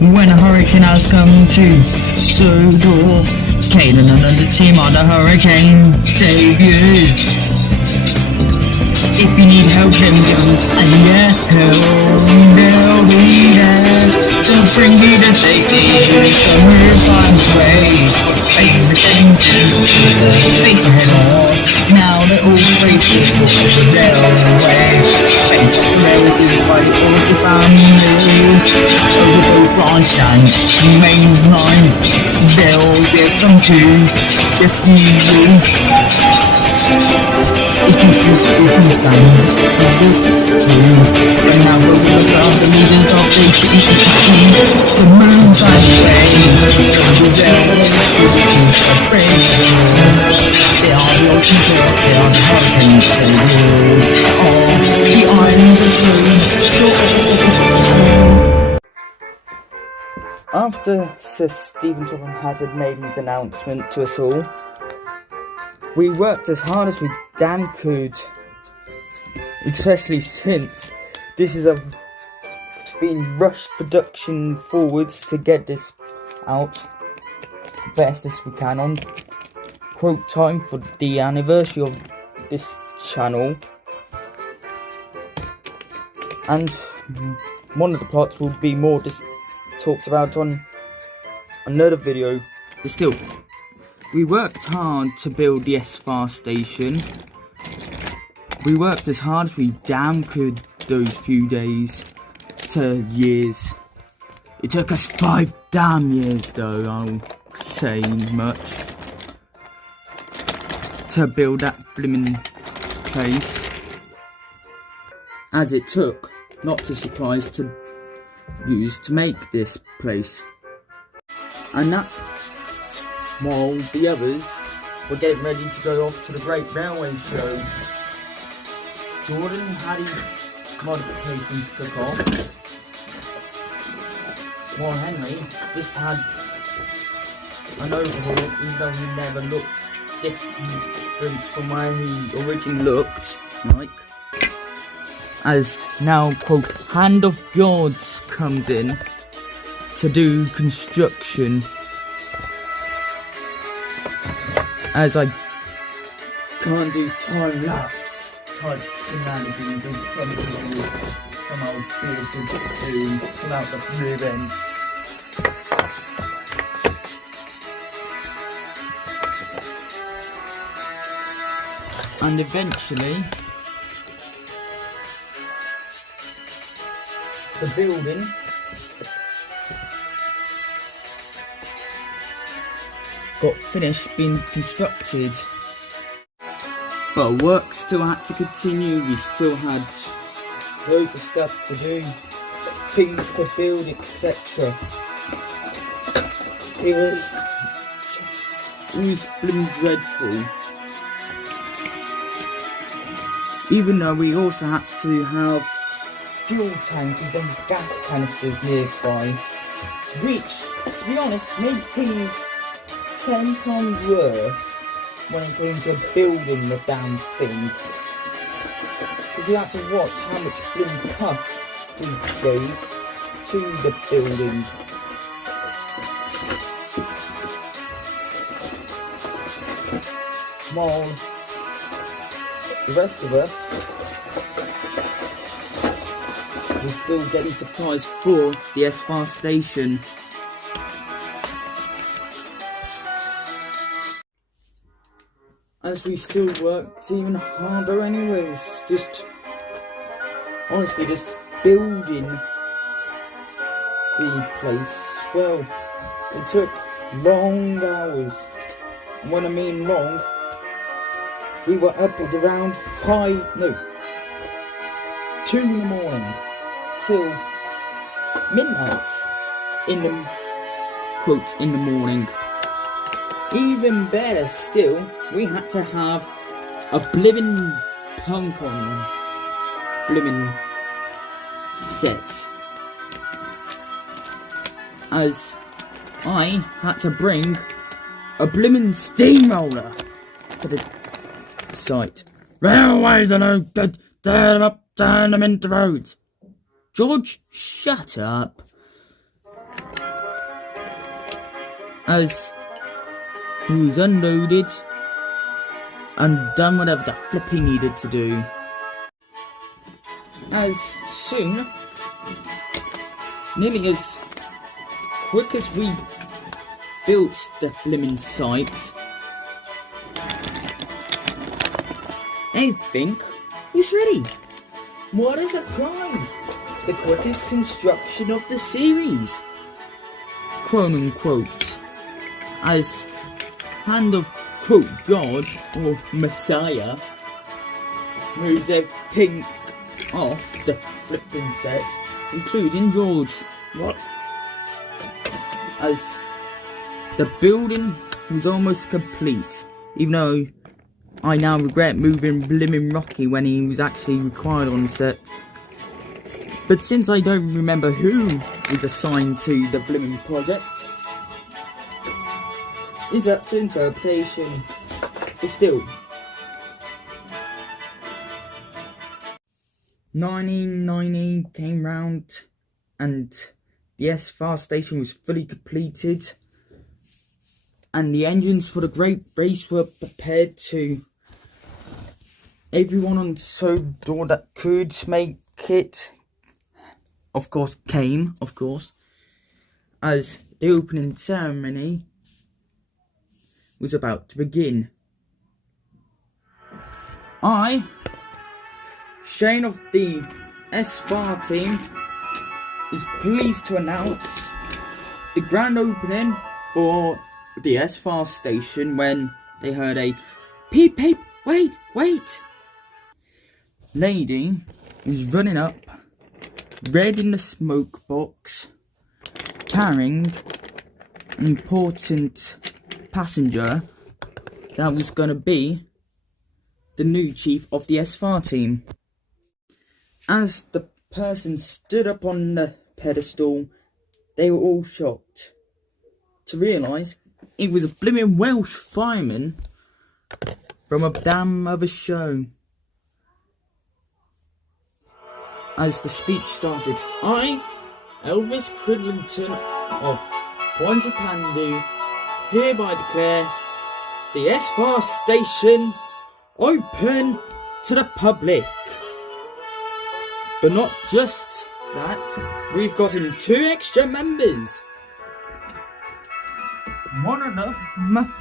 when a hurricane has come to Sodor. Caydin and the team are the hurricane saviours. If you need help, then give them a yell. They'll be there to bring you to safety. Somewhere find a way. Everything to safe ahead on. Now they're all racing for the railway. Face off the rails to fight for the family. Over both branch and mains line. They'll get them to rescue you. If you stand, and now we'll be around the leaders of the city to moons and waves. They are the ocean girls, they are the hurricanes, they are the islands of the After Sir Stephen Topham had made his announcement to us all, we worked as hard as we damn could, especially since this is been rushed production forwards to get this out best as we can on quote time for the anniversary of this channel. And one of the plots will be more just talked about on another video, but still, we worked hard to build the Savours station. We worked as hard as we damn could those few days to years. It took us 5 damn years though, I'll say much, to build that blimmin' place. As it took not to supplies to use to make this place. And that while the others were getting ready to go off to the Great Railway Show. Jordan had his modifications took off, while Henry just had an overhaul, even though he never looked different from where he originally looked like. As now, quote, Hand of Gods comes in to do construction. As I can't do time-lapse type shenanigans as some people would somehow be able to do without the rear ends. And eventually, the building got finished being constructed, but work still had to continue. We still had loads of stuff to do, things to build, etc. It was blooming dreadful. Even though we also had to have fuel tankers and gas canisters nearby, which, to be honest, made things 10 times worse when it came to building the damn thing. Because you had to watch how much blooming puff we gave to the building. While the rest of us were still getting supplies for the Savours station. As we still worked even harder anyways, honestly just building the place. Well, it took long hours, and when I mean long, we were up at around 2 in the morning till midnight in the morning. Even better still, we had to have a blimmin' punk on blimmin' set, as I had to bring a blimmin' steamroller to the site. Railways are no good, tear them up, turn them into roads. George, shut up. as he was unloaded and done whatever the flip he needed to do. As soon, nearly as quick as we built the blimmin' site, everything was ready. What a surprise! The quickest construction of the series, quote unquote, as hand of quote God or Messiah moves everything off the flipping set, including George. What? As the building was almost complete, even though I now regret moving blimmin' Rocky when he was actually required on the set. But since I don't remember who was assigned to the blimmin' project, it's up to interpretation. But still, 1990 came round and the Savours station was fully completed, and the engines for the Great Race were prepared to. Everyone on Sodor that could make it, of course, came, of course, as the opening ceremony was about to begin. I, Shane of the Savours team, is pleased to announce the grand opening for the Savours station when they heard a peep peep, wait, wait. Lady was running up, red in the smoke box, carrying an important passenger that was going to be the new chief of the Savours team. As the person stood up on the pedestal, they were all shocked to realise it was a blimmin' Welsh fireman from a damn other show. As the speech started, I, Elvis Cridlington of Pontypandu, hereby declare the Savours station open to the public. But not just that, we've gotten 2 extra members. One of them,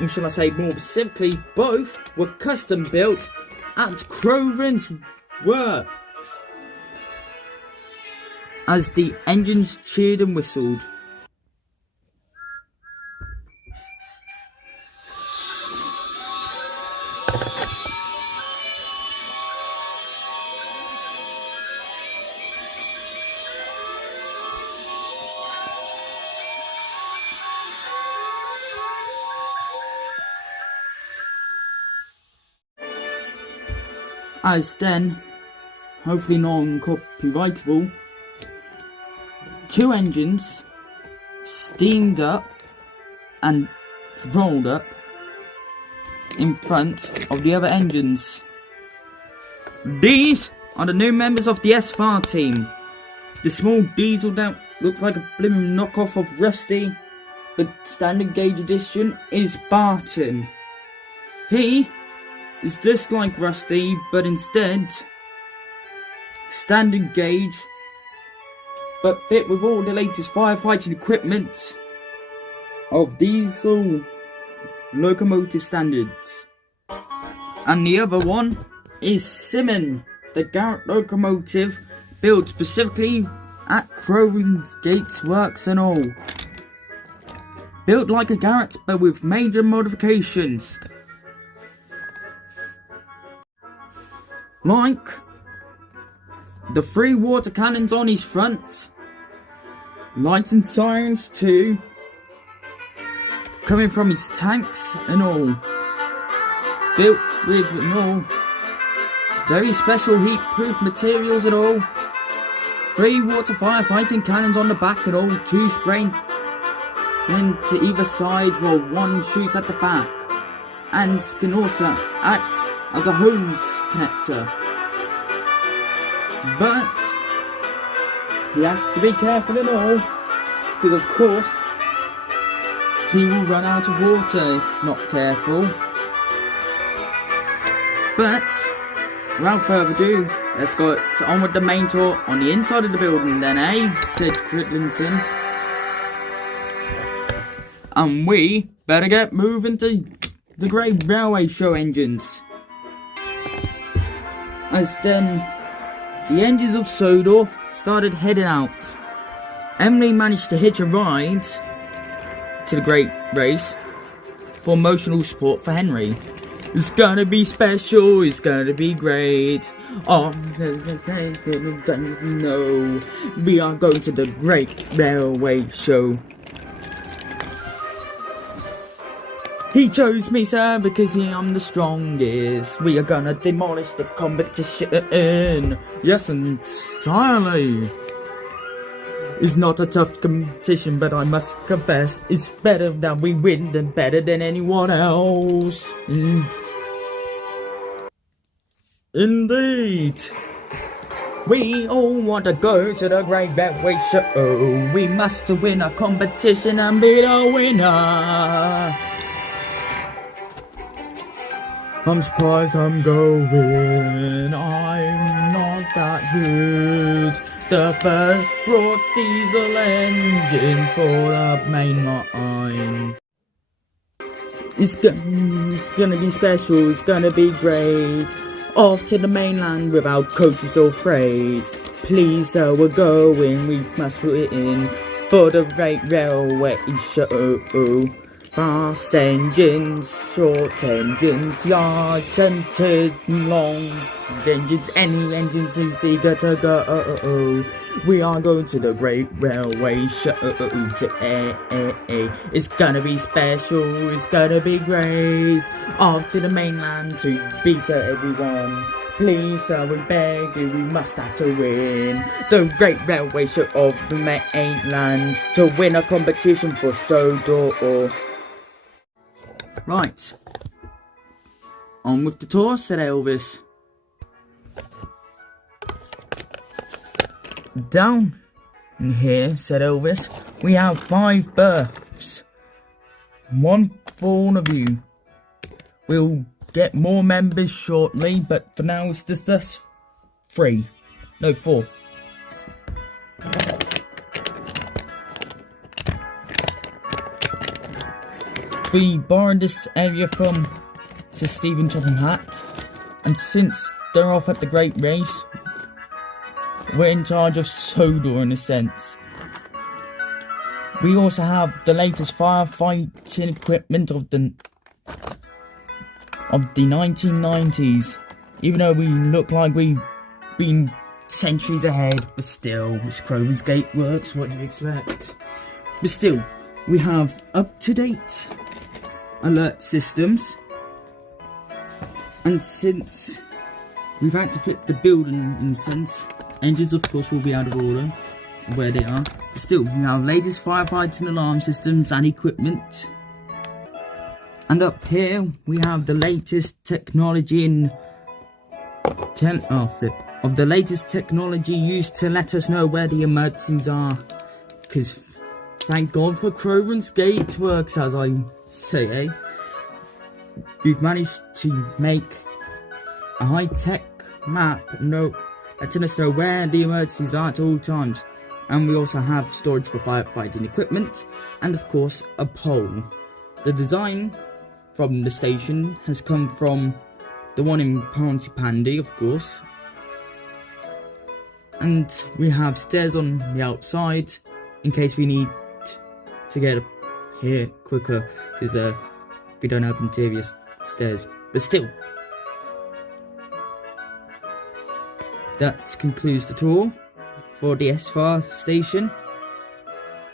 or shall I say more specifically, both were custom built at Croven's Works. As the engines cheered and whistled, as then, hopefully non-copyrightable, 2 engines steamed up and rolled up in front of the other engines. These are the new members of the Savours team. The small diesel that looks like a blimmin' knockoff of Rusty, but standard gauge edition, is Barton. He is just like Rusty, but instead standard gauge, but fit with all the latest firefighting equipment of diesel locomotive standards. And the other one is Simon, the Garrett locomotive built specifically at Croven's Gates Works and all. Built like a Garrett but with major modifications. Like the 3 water cannons on his front, lights and sirens too, coming from his tanks and all. Built with and all very special heat proof materials and all. 3 water firefighting cannons on the back and all, 2 spraying into either side while 1 shoots at the back, and can also act as a hose connector. But he has to be careful and all, because of course he will run out of water if not careful. But without further ado, let's go on with the main tour on the inside of the building then, eh? Said Cridlington. And we better get moving to the Great Railway Show engines. As then the engines of Sodor started heading out. Emily managed to hitch a ride to the Great Race for emotional support for Henry. It's gonna be special, it's gonna be great. Oh, no, we are going to the Great Railway Show. He chose me, sir, because I'm the strongest. We are gonna demolish the competition. Yes, entirely. It's not a tough competition, but I must confess, it's better that we win than better than anyone else. Indeed. We all want to go to the Great Railway Show. We must win a competition and be the winner. I'm surprised I'm going, I'm not that good. The first brought diesel engine for the main line. It's gonna be special, it's gonna be great. Off to the mainland without coaches or freight. Please, so we're going, we must win for the Great Railway Show. Fast engines, short engines, large and long engines, any engines is eager to go. We are going to the Great Railway Show today. It's gonna be special, it's gonna be great. Off to the mainland to beat everyone. Please, sir, we beg you, we must have to win the Great Railway Show of the mainland to win a competition for Sodor. Right, on with the tour, said Elvis. Down here, said Elvis, we have 5 berths. One for all of you. We'll get more members shortly, but for now it's just us 3. No, 4. We borrowed this area from Sir Stephen Topham Hatt, and since they're off at the Great Race, we're in charge of Sodor in a sense. We also have the latest firefighting equipment of the 1990s. Even though we look like we've been centuries ahead, but still, it's Crovan's Gate works, what do you expect? But still, we have up-to-date alert systems, and since we've had to fit the building in a sense, engines of course will be out of order where they are, but still we have latest firefighting alarm systems and equipment. And up here we have the latest technology of the latest technology used to let us know where the emergencies are, because thank God for Crovan's Gate works, as I say, eh? We've managed to make a high-tech map letting us know where the emergencies are at all times. And we also have storage for firefighting equipment, and of course a pole. The design from the station has come from the one in Pontypandy, of course. And we have stairs on the outside in case we need to get up here quicker, because we don't have interior stairs. But still, that concludes the tour for the Savours station,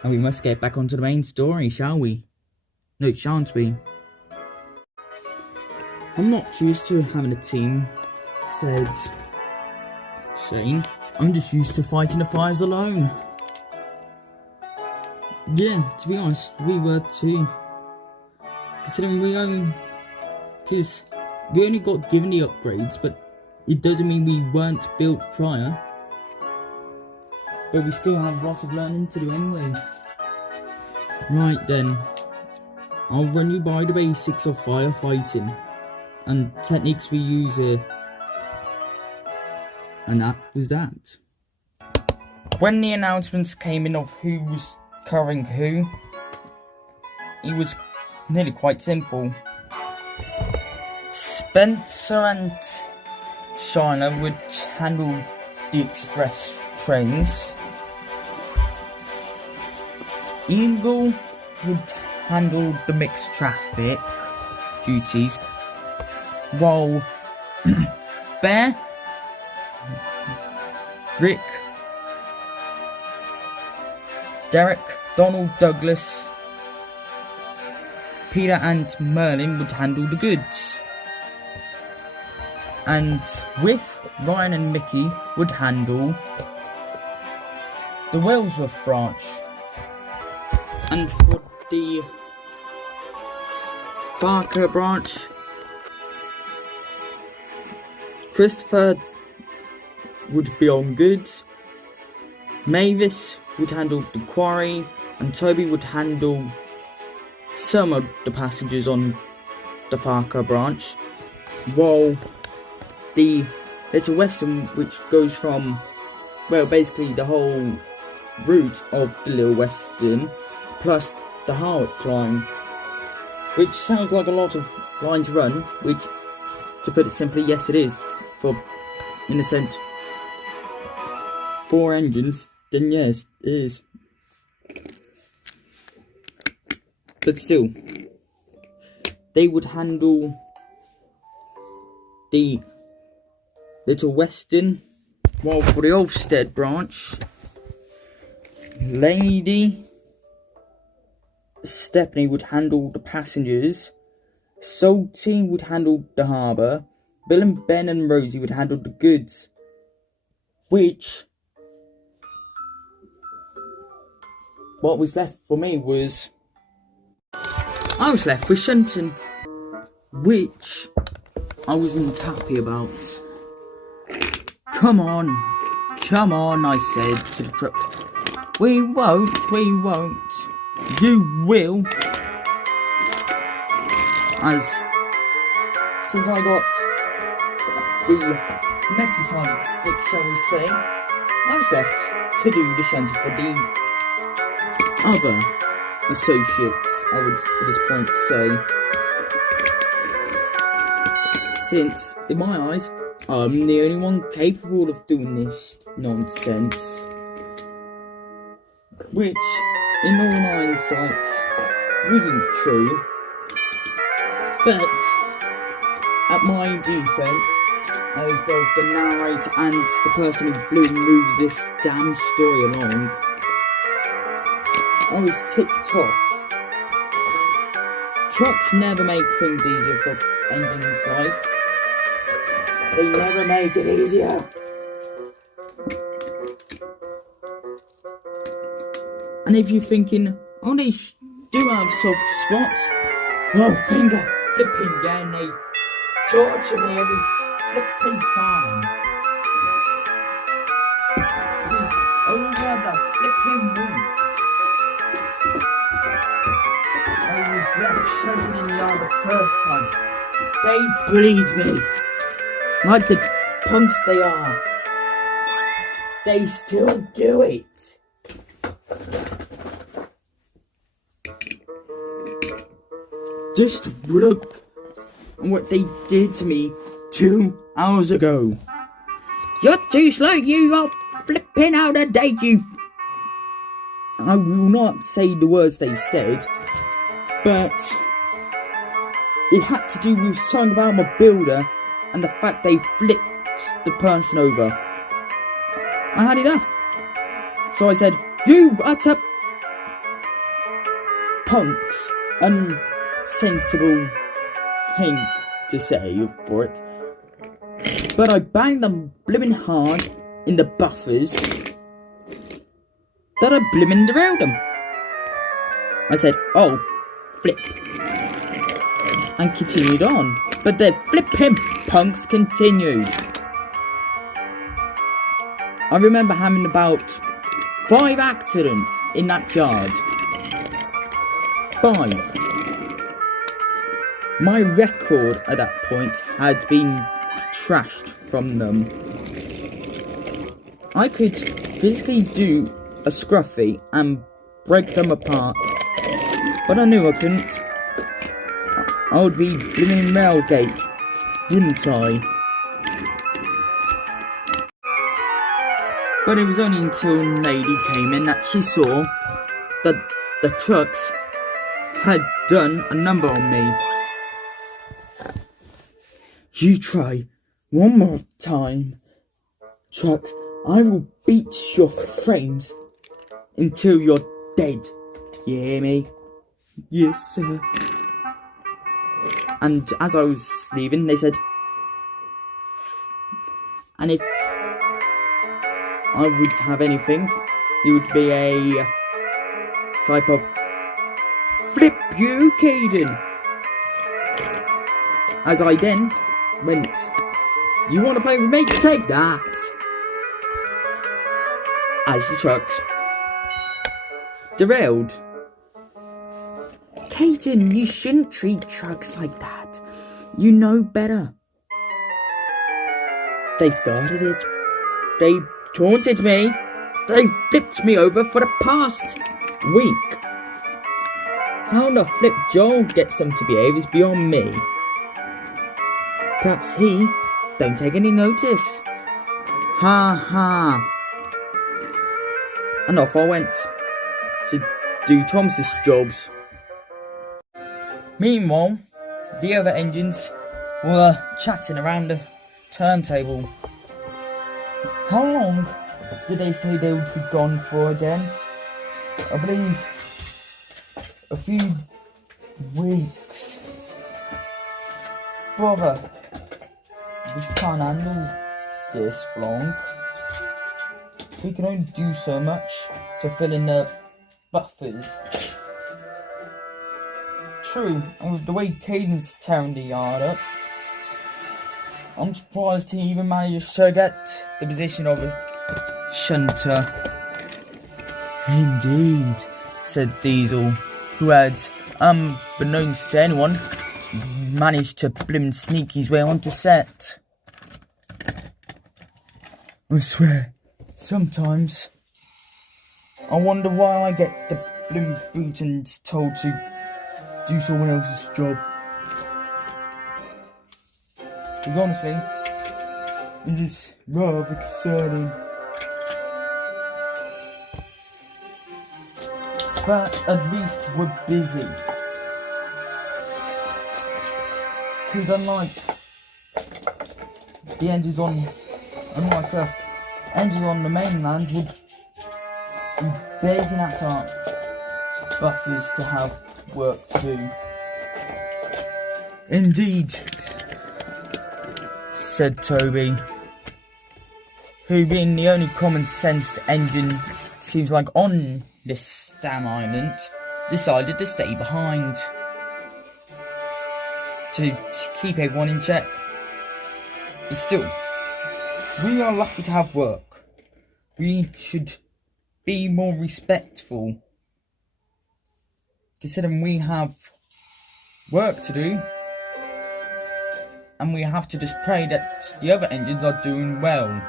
and we must get back onto the main story, shall we? No, shan't we? I'm not used to having a team, said Shane. I'm just used to fighting the fires alone. Yeah, to be honest, we were too. Considering we only got given the upgrades, but it doesn't mean we weren't built prior. But we still have lots of learning to do anyways. Right then, I'll run you by the basics of firefighting and techniques we use here. And that was that. When the announcements came in of who was covering who, it was nearly quite simple. Spencer and Shiner would handle the express trains. Eagle would handle the mixed traffic duties, while Bear, Rick, Derek, Donald, Douglas, Peter and Merlin would handle the goods. And with Ryan and Mickey would handle the Wellsworth branch. And for the Barker branch, Christopher would be on goods, Mavis would handle the quarry, and Toby would handle some of the passengers on the Barker branch, while the Little Western, which goes from, well, basically the whole route of the Little Western, plus the Harwick line, which sounds like a lot of line to run, which, to put it simply, yes it is, for, in a sense, 4 engines, then yes, it is. But still, they would handle the Little Western, while for the Ulfstead branch, Lady Stephanie would handle the passengers, Salty would handle the harbour, Bill and Ben and Rosie would handle the goods, which, what was left for me was, I was left with Shunton, which I wasn't happy about. Come on, I said to the truck. We won't, you will. As, since I got the messy side of the stick, shall we say, I was left to do the shunt for the other associates, I would at this point say. Since, in my eyes, I'm the only one capable of doing this nonsense. Which, in all hindsight, wasn't true. But, at my defence, as both the narrator and the person who blew and moved this damn story along, I was ticked off. Trucks never make things easier for engines' life. They never make it easier. And if you're thinking, oh, they do have soft spots, well, finger flipping down, they torture me every flipping time. Because over the flipping weeks, I was left shunting in the yard the first time. They bullied me. Like the punks they are. They still do it. Just look at what they did to me 2 hours ago. You're too slow, you are flipping out of date, you. I will not say the words they said, but it had to do with something about my builder and the fact they flipped the person over. I had enough. So I said, you utter punks, unsensible thing to say for it. But I banged them blimmin' hard in the buffers that I blimmin' derailed them. I said, oh, flip. And continued on. But the flipping punks continued. I remember having about 5 accidents in that yard. 5. My record at that point had been trashed from them. I could physically do a scruffy and break them apart, but I knew I couldn't. I would be blooming Railgate, wouldn't I? But it was only until Lady came in that she saw that the trucks had done a number on me. You try one more time, trucks, I will beat your frames until you're dead. You hear me? Yes, sir. And as I was leaving, they said, and if I would have anything, it would be a type of flip you, Caydin. As I then went, you want to play with me? Take that. As the trucks derailed. Caydin, you shouldn't treat trucks like that. You know better. They started it. They taunted me. They flipped me over for the past week. How the flip Joel gets them to behave is beyond me. Perhaps he don't take any notice. Ha ha. And off I went to do Thomas's jobs. Meanwhile, the other engines were chatting around the turntable. How long did they say they would be gone for again? I believe a few weeks. Brother, we can't handle this for long. We can only do so much to fill in the buffers. True, and with the way Caydin's tearing the yard up, I'm surprised he even managed to get the position of a shunter. Indeed, said Diesel, who had, unbeknownst to anyone, managed to blim sneak his way onto set. I swear, sometimes I wonder why I get the blim bootins told to do someone else's job. Because honestly, it is rather concerning. But at least we're busy. Because unlike the engines unlike us, engines on the mainland would be begging at our buffers to have work to do. Indeed, said Toby, who being the only common-sensed engine seems like on this damn island, decided to stay behind to keep everyone in check. But still, we are lucky to have work. We should be more respectful, considering we have work to do, and we have to just pray that the other engines are doing well.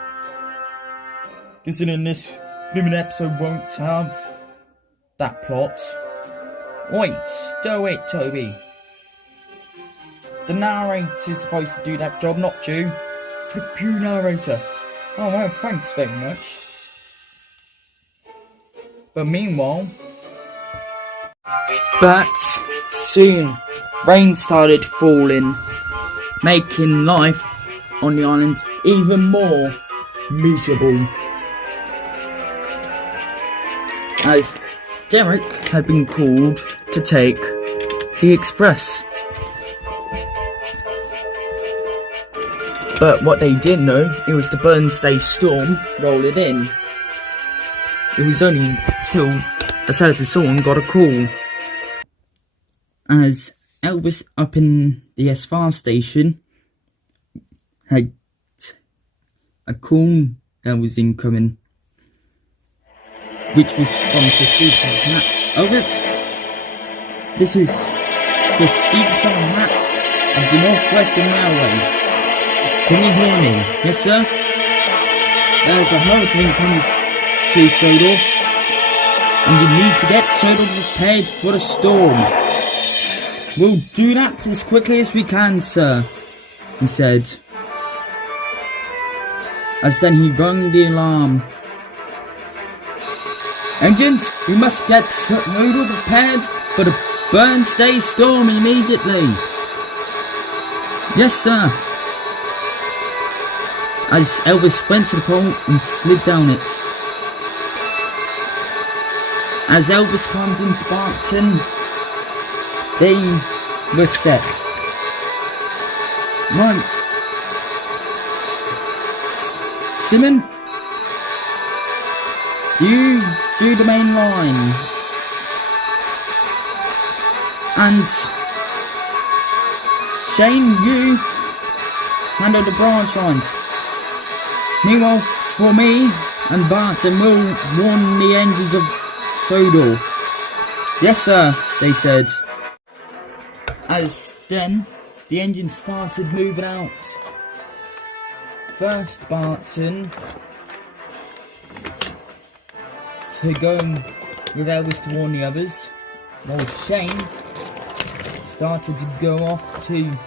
Considering this blooming episode won't have that plot. Oi, stow it, Toby. The narrator's supposed to do that job, not you. Flip you, narrator. Oh well, thanks very much. But meanwhile, soon rain started falling, making life on the island even more miserable. As Derek had been called to take the express. But what they didn't know, it was the Burnstay storm rolling in. It was only until the certain someone got a call. As Elvis up in the Savours station had a call that was incoming, which was from Sir Stephen Hat. Elvis, this is Sir Stephen Hat of the North Western Railway. Can you hear me? Yes, sir? There's a hurricane coming to Sodor, and you need to get Sodor prepared for the storm. We'll do that as quickly as we can, sir, he said. As then he rung the alarm. Engines, we must get Sodor prepared for the Burnstay storm immediately. Yes, sir. As Elvis went to the pole and slid down it. As Elvis climbed into Barton, they were set. Right. Simon, you do the main line. And Shane, you handle the branch lines. Meanwhile, for me and Barton will warn the engines of Sodor. Yes, sir, they said. As then, the engine started moving out. First Barton to go with Elvis to warn the others, while Shane started to go off to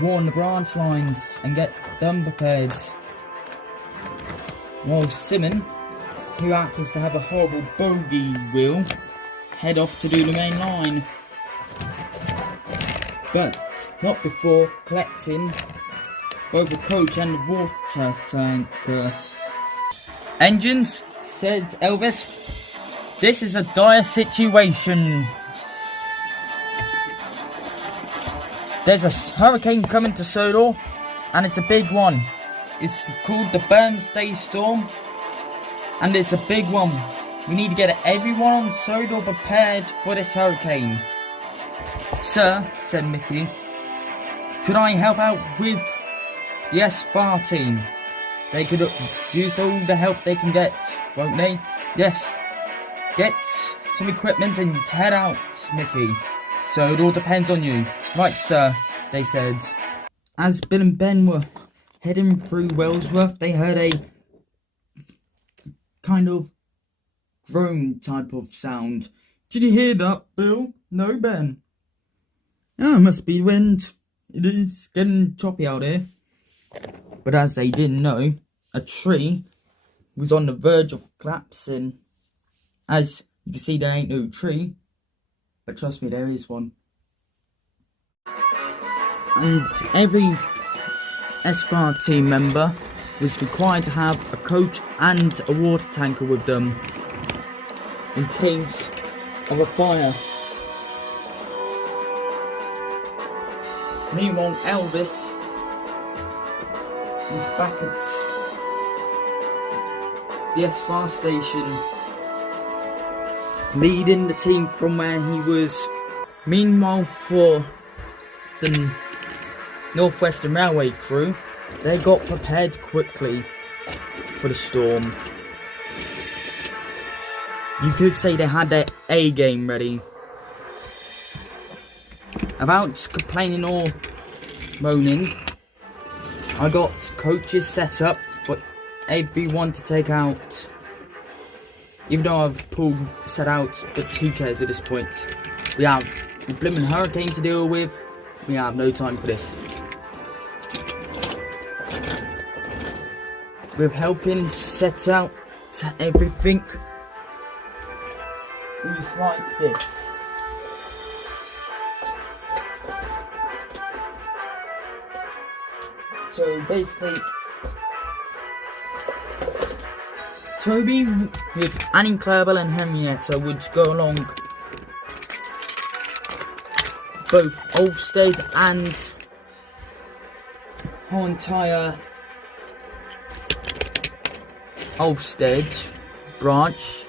warn the branch lines and get them prepared. While Simon, who happens to have a horrible bogey wheel, head off to do the main line. But not before collecting both the coach and the water tanker. Engines, said Elvis, this is a dire situation. There's a hurricane coming to Sodor, and it's a big one. It's called the Burnstay storm, and it's a big one. We need to get everyone on Sodor prepared for this hurricane. Sir, said Mickey, could I help out with the S4 team? They could use all the help they can get, won't they? Yes. Get some equipment and head out, Mickey. So it all depends on you. Right, sir, they said. As Bill and Ben were heading through Wellsworth, they heard a kind of drone type of sound. Did you hear that, Bill? No, Ben. Oh, it must be wind. It is getting choppy out here. But as they didn't know, a tree was on the verge of collapsing. As you can see, there ain't no tree, but trust me, there is one. And every S5 team member was required to have a coach and a water tanker with them in case of a fire. Meanwhile, Elvis was back at the S5 station, leading the team from where he was. Meanwhile, for the North Western Railway crew, they got prepared quickly for the storm. You could say they had their A game ready. Without complaining or moaning, I got coaches set up for everyone to take out. Even though I've set out, but who cares at this point? We have a blimmin' hurricane to deal with. We have no time for this. We're helping set out everything. It's like this. So basically, Toby with Annie, Clarabelle and Henrietta would go along both Olfstead and whole entire Olfstead branch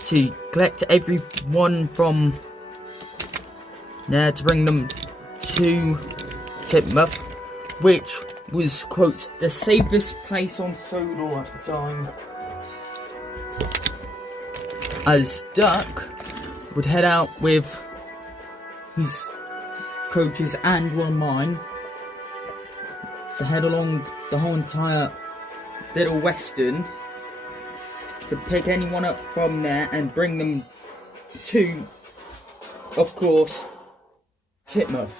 to collect everyone from there to bring them to Titmouth, which was, quote, the safest place on Sodor at the time. As Duck would head out with his coaches and one of mine to head along the whole entire Little Western to pick anyone up from there and bring them to, of course, Titmouth.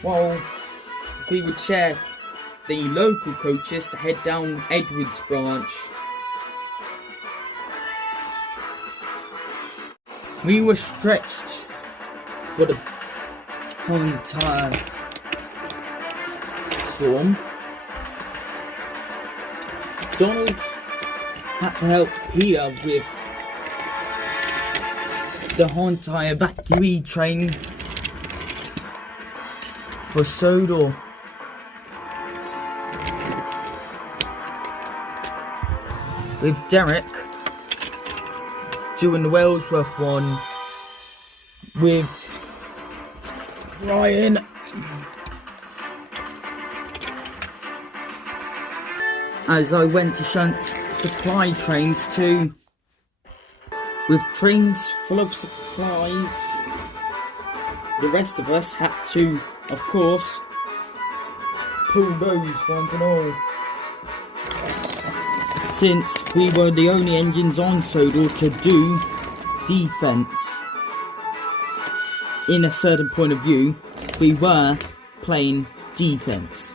While we would share the local coaches to head down Edwards branch. We were stretched for the whole entire storm. Donald had to help Peter with the whole entire evacuee train for Sodor. With Derek doing the Wellsworth one, with Ryan as I went to shunt supply trains too, with trains full of supplies. The rest of us had to, of course, pull those ones and all, since we were the only engines on Sodor to do defence. In a certain point of view, we were playing defence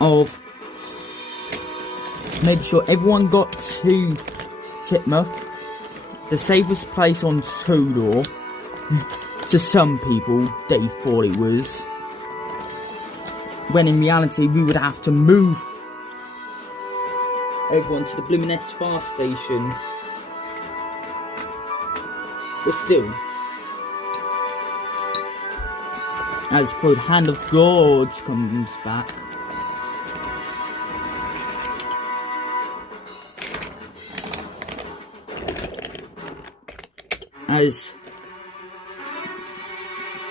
of making sure everyone got to Titmouth, the safest place on Sodor. To some people, they thought it was, when in reality we would have to move everyone to the blooming far station. But still, as quote, hand of God comes back, as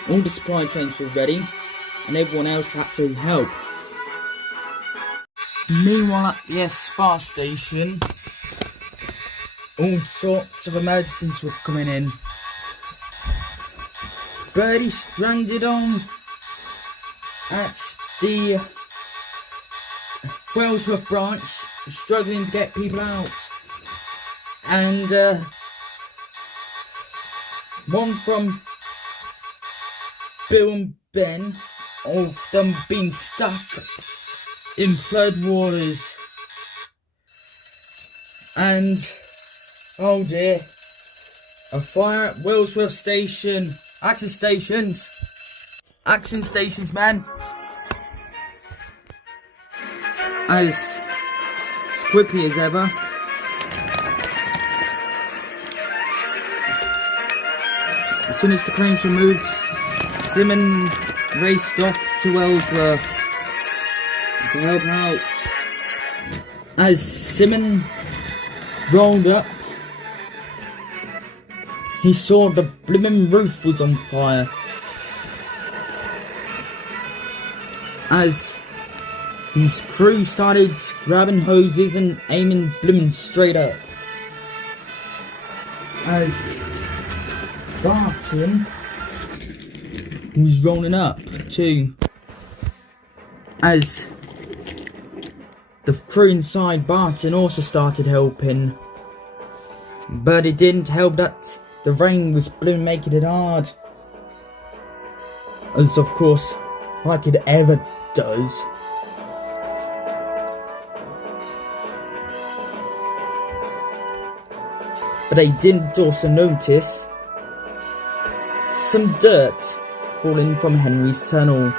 all the supply trains were ready and everyone else had to help. Meanwhile at the far station, all sorts of emergencies were coming in. Birdie stranded on at the Wellsworth branch, struggling to get people out. And one from Bill and Ben, of them being stuck in flood waters. And oh dear, a fire at Wellsworth station. Action stations, man. As quickly as ever, as soon as the cranes were moved, Simon raced off to Wellsworth to help out. As Simon rolled up, he saw the blooming roof was on fire. As his crew started grabbing hoses and aiming blooming straight up. As Barton was rolling up too. As the crew inside Barton also started helping. But it didn't help that the rain was blooming making it hard. As of course, like it ever does. But they didn't also notice some dirt falling from Henry's tunnel.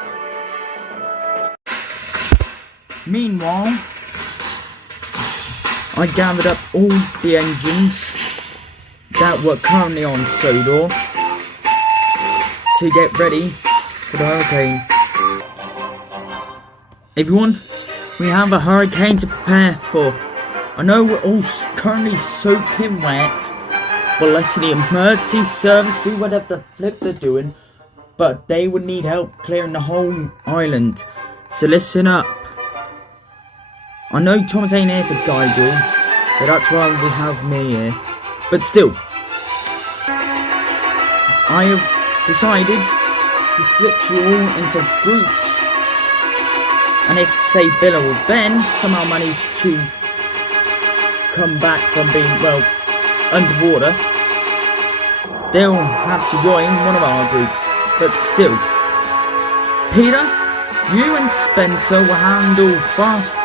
Meanwhile, I gathered up all the engines that were currently on Sodor to get ready for the hurricane. Everyone, we have a hurricane to prepare for. I know we're all currently soaking wet. We're letting the emergency service do whatever the flip they're doing, but they would need help clearing the whole island. So listen up. I know Thomas ain't here to guide you, but that's why we have me here. But still, I have decided to split you all into groups, and if, say, Bill or Ben somehow manage to come back from being, well, underwater, they'll have to join one of our groups. But still, Peter, you and Spencer will handle fast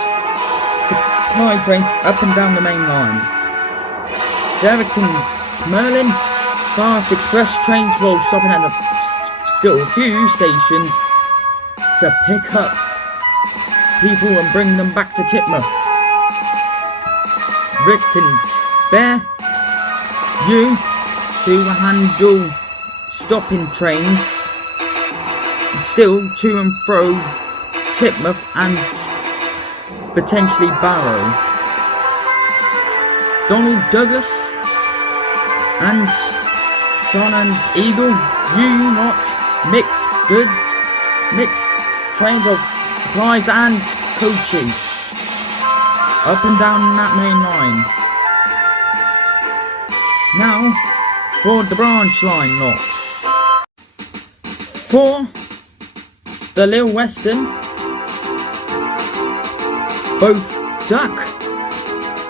supply trains up and down the main line. Derek and Merlin, fast express trains will stopping at still a few stations to pick up people and bring them back to Titmuth. Rick and Bear, you two will handle stopping trains still to and fro Titmuth and potentially Barrow. Donald Douglas and Son and Eagle, you lot mixed trains of supplies and coaches up and down that main line. Now for the branch line lot. For the Little Western, both Duck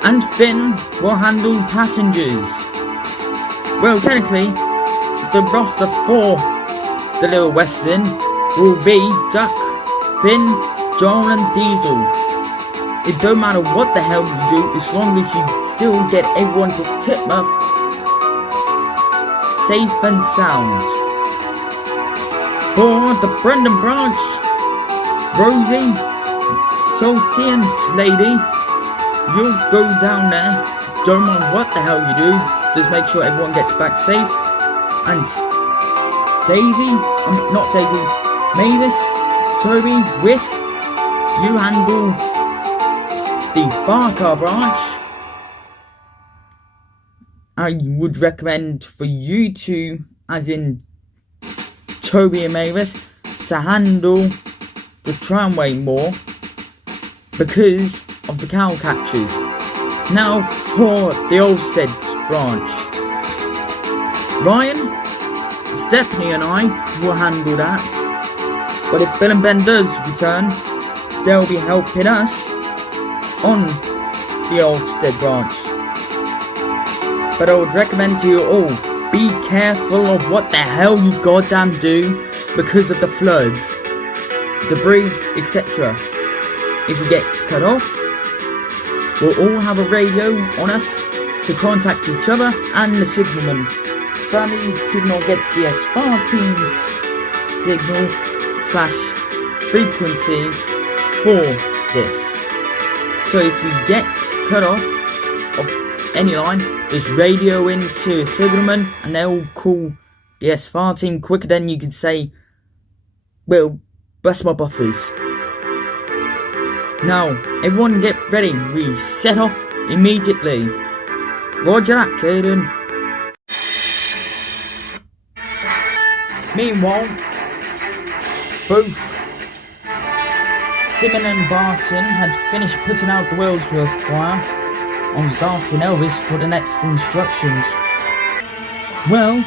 and Finn will handle passengers. Well, technically, the roster for the Little Western will be Duck, Finn, Joel and Diesel. It don't matter what the hell you do, as long as you still get everyone to Titmuth safe and sound. For the Brendan branch, Rosie, Salty and Lady, you'll go down there, don't mind what the hell you do, just make sure everyone gets back safe. And Mavis, Toby, With, you handle the Farcar branch. I would recommend for you two, as in Toby and Mavis, to handle the tramway more because of the cow catchers. Now for the Olstead branch. Ryan, Stephanie and I will handle that. But if Bill and Ben does return, they'll be helping us on the Olstead branch. But I would recommend to you all, be careful of what the hell you goddamn do because of the floods, debris, etc. If you get cut off, we'll all have a radio on us to contact each other and the signalman. Sadly, you could not get the S5 team's signal / frequency for this. So if you get cut off of any line, just radio into a signalman and they'll call the S5 team quicker than you can say, well, bust my buffers. Now, everyone get ready, we set off immediately. Roger that, Caydin. Meanwhile, both Simon and Barton had finished putting out the Wellsworth fire. I was asking Elvis for the next instructions. Well,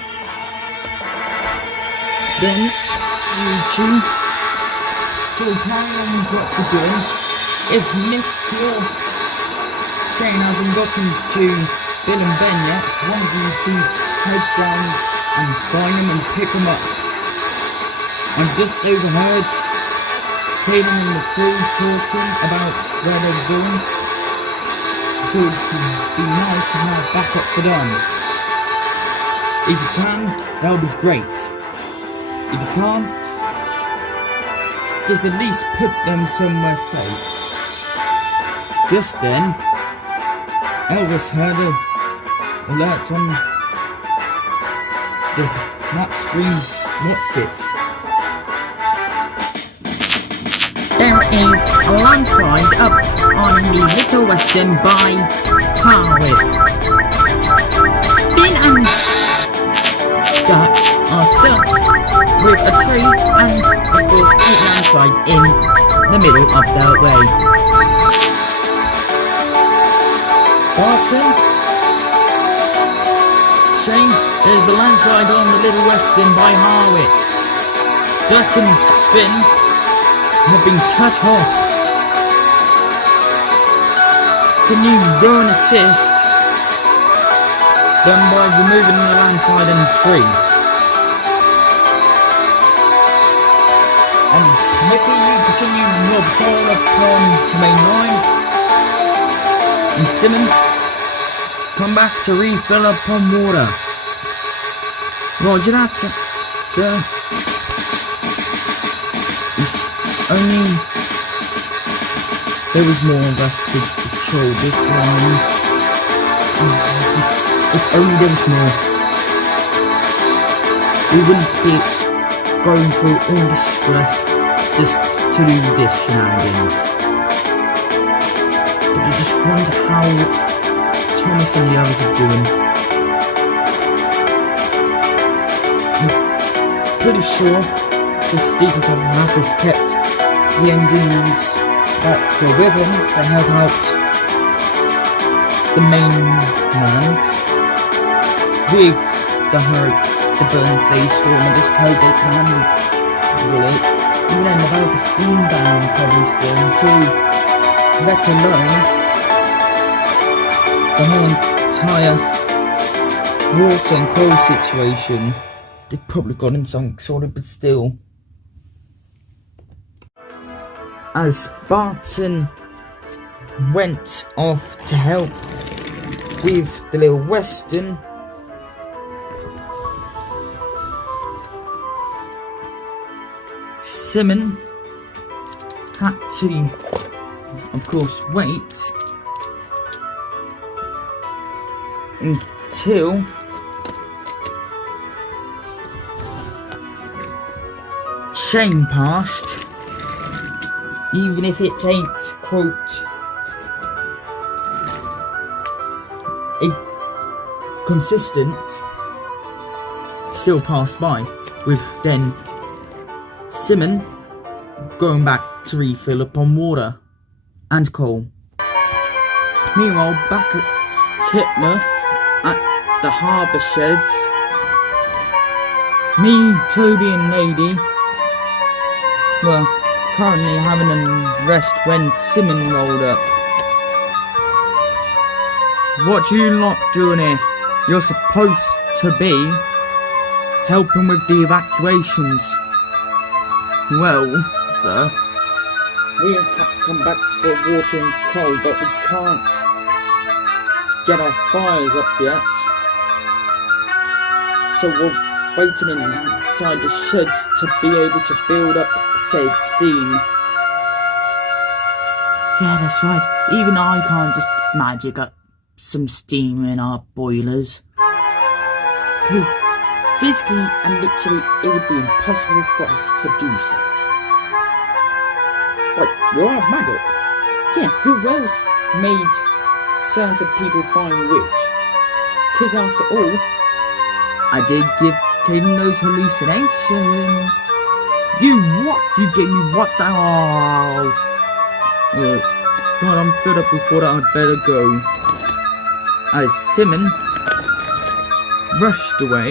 then you two still carry on with what you're doing. If Nick your train hasn't gotten to Bill and Ben yet, one of you two head down and find them and pick them up. I've just overheard Caydin and the crew talking about where they're going. So it would be nice to have backup for them. If you can, that would be great. If you can't, just at least put them somewhere safe. Just then, Elvis heard an alert on the map screen. What's it? There is a landslide up on the Little Western by Harwich. Finn and Duck are stuck with a tree and of course a landslide in the middle of their way. Barton? Shane, there's a landslide on the Little Western by Harwich. Duck and Finn have been cut off. Can you go and assist them by removing the landslide and tree? And Nicky, you continue your patrol upon main line. And Simmons, come back to refill upon water. Roger that, sir. Only there was more of us to patrol this line. If only there was more, we wouldn't be going through all the stress just to do this shenanigans. But I just wonder how Thomas and the others are doing. I'm pretty sure the Stephen Thomas has kept the engines that were with him to help out the mainland with the burn stage storm, and just hope they can handle it. Even then, about the steam ban probably still too, let alone the whole entire water and coal situation. They've probably got in something sorted, but still. As Barton went off to help with the Little Western, Simon had to, of course, wait until Shane passed, even if it ain't, quote, consistent, still passed by, with then Simon going back to refill upon water and coal. Meanwhile, back at Titmouth at the harbour sheds, me, Toby and Lady were currently having a rest when Simon rolled up. What you lot doing here? You're supposed to be helping with the evacuations. Well, sir, we have to come back for water and coal, but we can't get our fires up yet. So we're waiting inside the sheds to be able to build up said steam. Yeah, that's right. Even I can't just magic up some steam in our boilers. Because physically and literally it would be impossible for us to do so. But you're a magic. Yeah, who else made certain people find which? Because after all, I did give Caydin those hallucinations. You what? You gave me what? Oh. God, I'm fed up before that. I'd better go. As Simon rushed away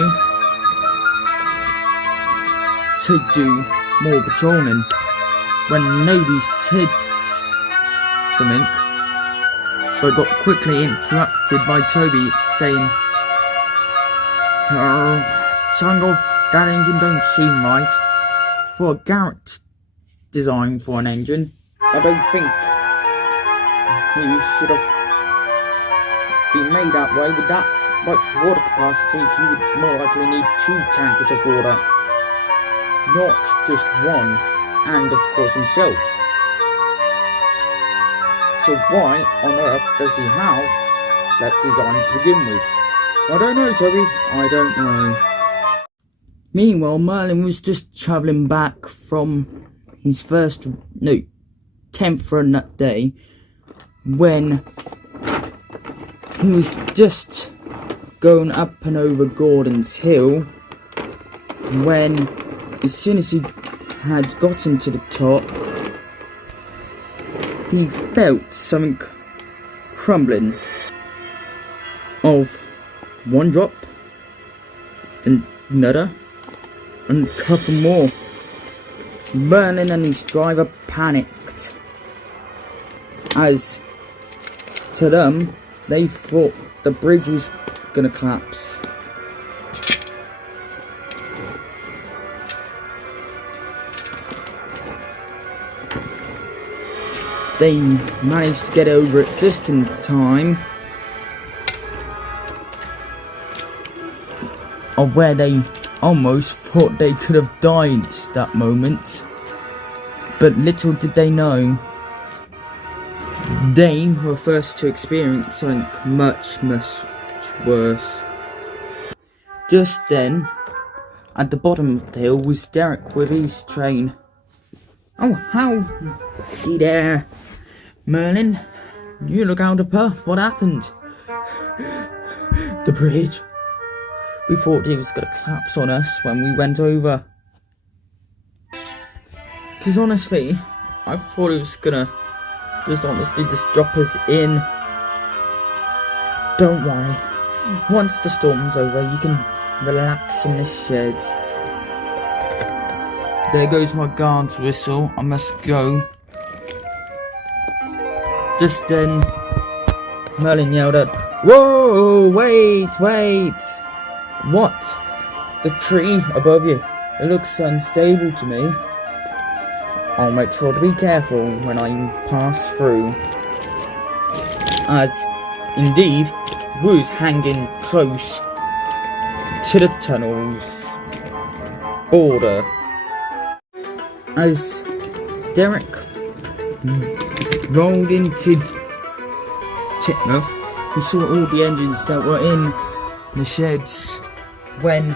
to do more patrolling, when Lady said something, but got quickly interrupted by Toby saying, something off that engine don't seem right. For a Garrett design for an engine, I don't think you should have been made that way. With that much water capacity, you would more likely need 2 tankers of water, not just one, and of course himself. So why on earth does he have that design to begin with? I don't know, Toby, I don't know. Meanwhile, Merlin was just travelling back from his 10th run that day, when he was just going up and over Gordon's Hill, when as soon as he had gotten to the top, he felt something crumbling of one drop, then another, and a couple more. Merlin and his driver panicked, as to them, they thought the bridge was gonna collapse. They managed to get over it just in time of where they almost thought they could have died that moment. But little did they know, they were first to experience something much, much worse. Just then, at the bottom of the hill was Derek with his train. "Oh, howdy there, Merlin. You look out of puff. What happened?" "The bridge. We thought it was going to collapse on us when we went over. Because honestly, I thought it was going to just drop us in. Don't worry. Once the storm's over, you can relax in the sheds. There goes my guard's whistle. I must go." Just then, Merlin yelled up, "Whoa, wait! What?" "The tree above you. It looks unstable to me. I'll make sure to be careful when I pass through." As, indeed, was hanging close to the tunnel's border. As Derek rolled into Titmuth, he saw all the engines that were in the sheds. When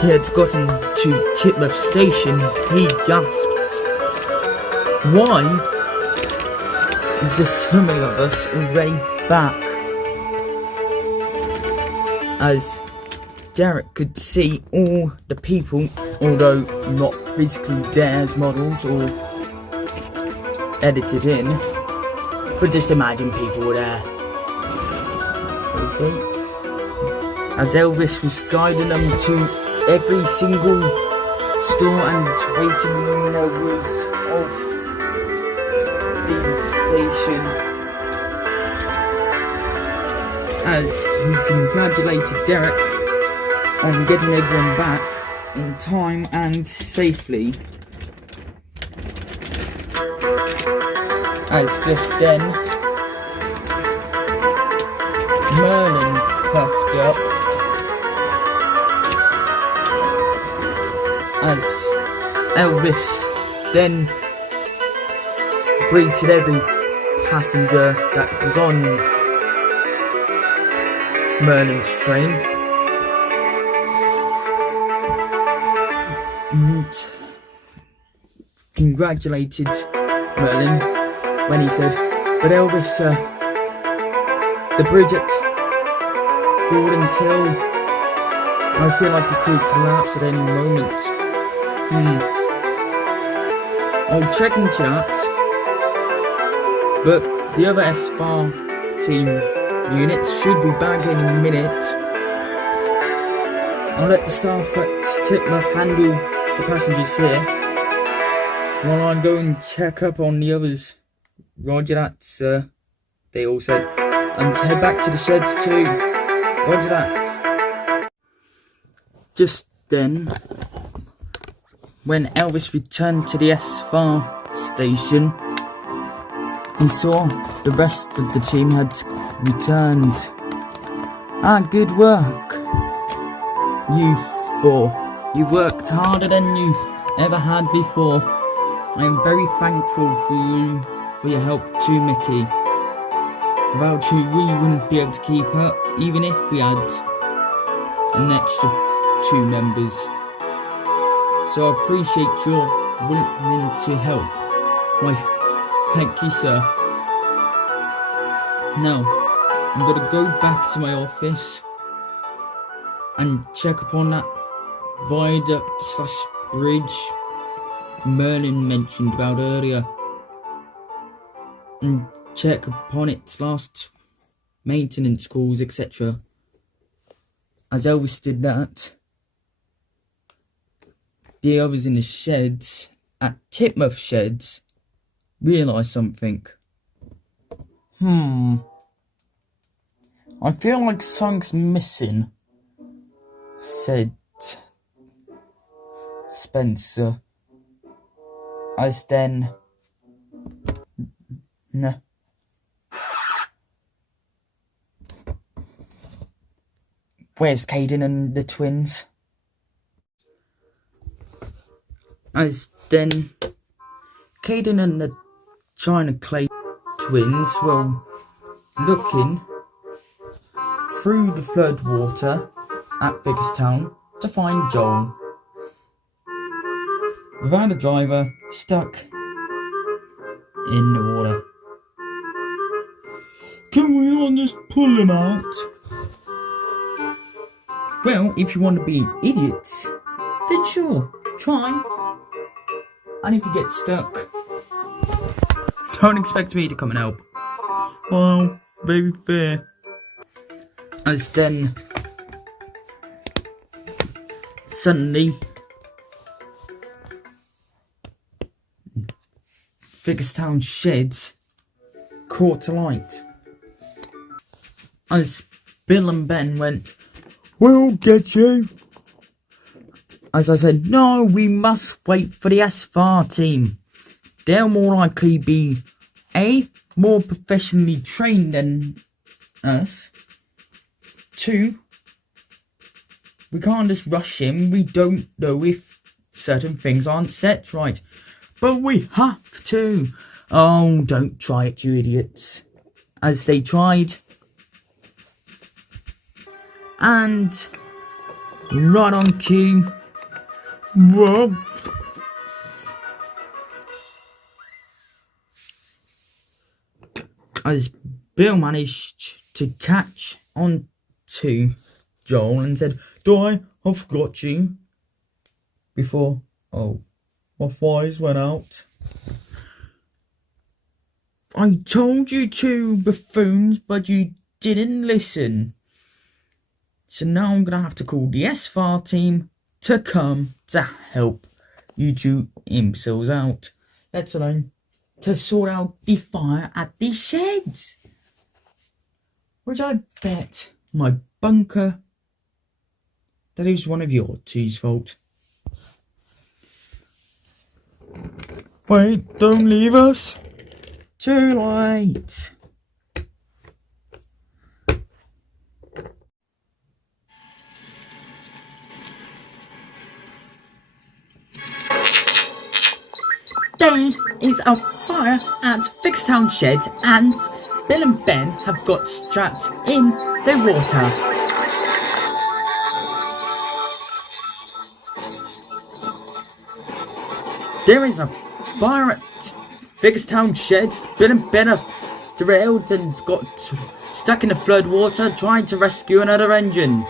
he had gotten to Titmuth station, he gasped, "Why is there so many of us already back?" As Derek could see all the people, although not physically there as models or edited in, but just imagine people were there. Okay. As Elvis was guiding them to every single store and waiting room there was of the station, as he congratulated Derek on getting everyone back in time and safely. As just then, Merlin puffed up, as Elvis then greeted every passenger that was on Merlin's train, and congratulated Merlin when he said, "But Elvis, the bridge at Gordon's Hill, I feel like it could collapse at any moment. I'll check into that, but the other SFAR team units should be back any minute. I'll let the staff at Titmuth handle the passengers here, while I go and check up on the others." "Roger that, sir," they all said. "And head back to the sheds too." "Roger that." Just then, when Elvis returned to the SFAR station, he saw the rest of the team had returned. "Good work, you four. You worked harder than you've ever had before. I am very thankful for your help too, Mickey. Without you, we wouldn't be able to keep up, even if we had an extra 2 members. So I appreciate your willing to help. Why, thank you, sir. Now, I'm going to go back to my office and check upon that viaduct/bridge Merlin mentioned about earlier, and check upon its last maintenance calls, etc. As Elvis did that, the others in the sheds, at Titmouth Sheds, realised something. I feel like something's missing, said Spencer. As then, where's Caydin and the twins? As then, Caydin and the China Clay twins were looking through the flood water at Vickerstown to find Joel. Without a driver, stuck in the water. Can we not just pull him out? Well, if you want to be idiots, then sure, try. And if you get stuck, don't expect me to come and help. Well, very fair. As then, suddenly, Vickerstown Sheds caught alight. As Bill and Ben went, "We'll get you." As I said, no, we must wait for the SVAR team. They'll more likely be A, more professionally trained than us. 2, we can't just rush in. We don't know if certain things aren't set right. But we have to. Oh, don't try it, you idiots. As they tried. And right on cue. Whoa. As Bill managed to catch on to Joel and said, "Di, I forgot you." Before, my fires went out. I told you to, buffoons, but you didn't listen. So now I'm going to have to call the SVAR team to come to help you two imbeciles out. Let alone to sort out the fire at the sheds. Which I bet my bunker that it was one of your two's fault. Wait, don't leave us. Too late. There is a fire at Vickerstown Sheds and Bill and Ben have got strapped in the water. There is a fire at Vickerstown Sheds. Bill and Ben have derailed and got stuck in the flood water trying to rescue another engine.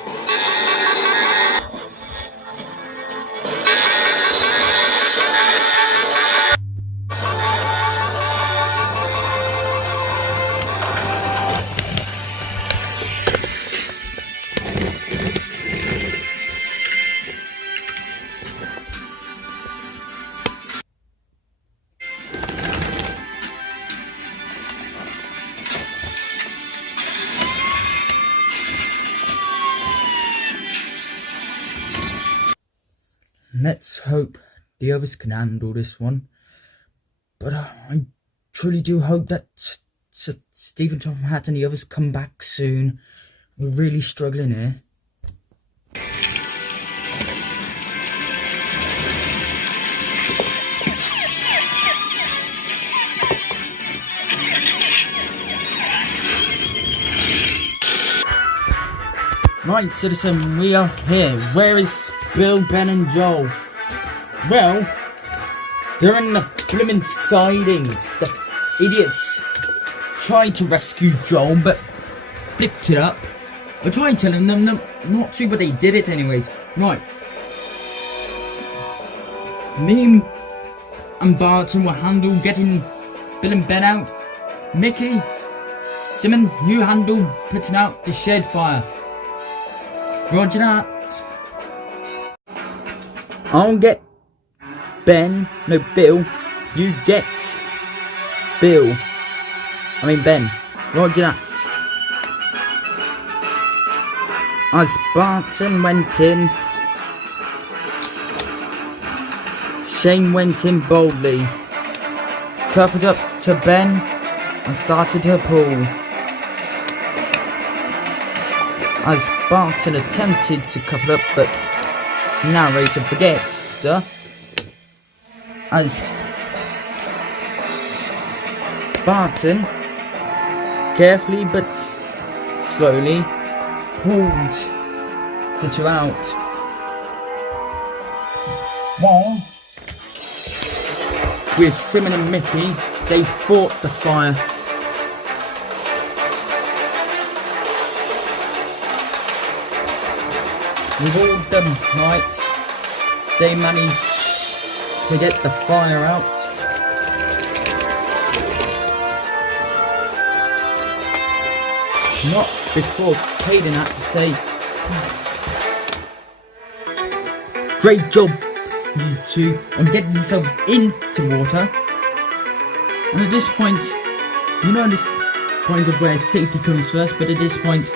Let's hope the others can handle this one. But I truly do hope that Stephen Tom Hat and the others come back soon. We're really struggling here. Right, citizen, we are here. Where is Bill, Ben and Joel? Well, they're in the blimmin' sidings. The idiots tried to rescue Joel, but flipped it up. I tried telling them not to, but they did it anyways. Right. Me and Barton will handle getting Bill and Ben out. Mickey, Simon, you handle putting out the shed fire. Roger that. I'll get Ben. No, Bill. You get Bill. I mean Ben. Roger that. As Barton went in, Shane went in boldly, coupled up to Ben and started her pull. As Barton attempted to couple up, but narrator forgets stuff. As Barton carefully but slowly pulled the two out. While with Simon and Mickey, they fought the fire. With all the might, they managed to get the fire out. Not before Caydin had to say, "Great job, you two, on getting yourselves into water." And at this point, you know this point of where safety comes first, but at this point,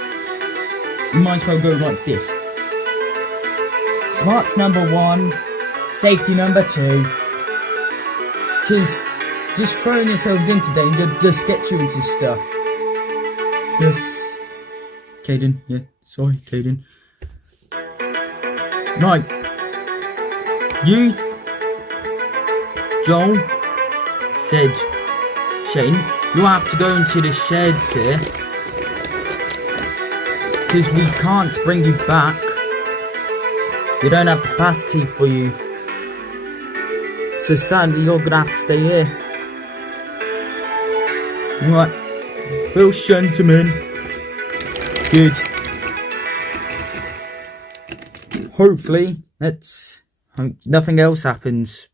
you might as well go like this. Smarts number 1, safety number 2. Because just throwing yourselves into danger just gets you into stuff. Yes. Caydin, yeah, sorry, Caydin. Right. You, Joel, said, "Shane, you have to go into the sheds here, because we can't bring you back. We don't have capacity for you. So sadly, you're gonna have to stay here." Right. Well, gentlemen. Good. Hopefully, let's hope nothing else happens.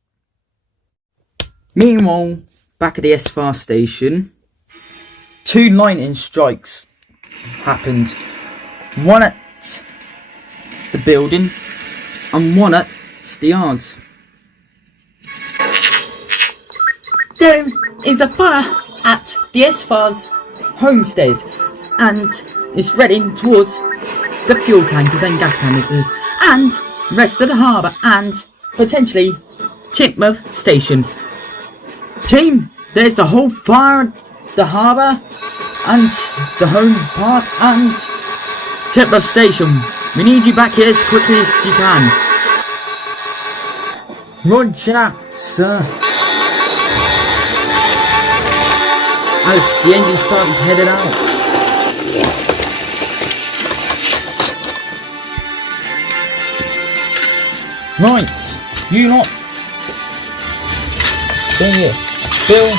Meanwhile, back at the Savours station, 2 lightning strikes happened. One at the building and one at the yard. There is a fire at the Savours homestead, and it's heading towards the fuel tankers and gas canisters and rest of the harbour and potentially Titmouth station. Team, there's the whole fire at the harbour and the home part and Titmouth station. We need you back here as quickly as you can. Roger that, sir. As the engine started heading out. Right, you lot. Stay here. Bill,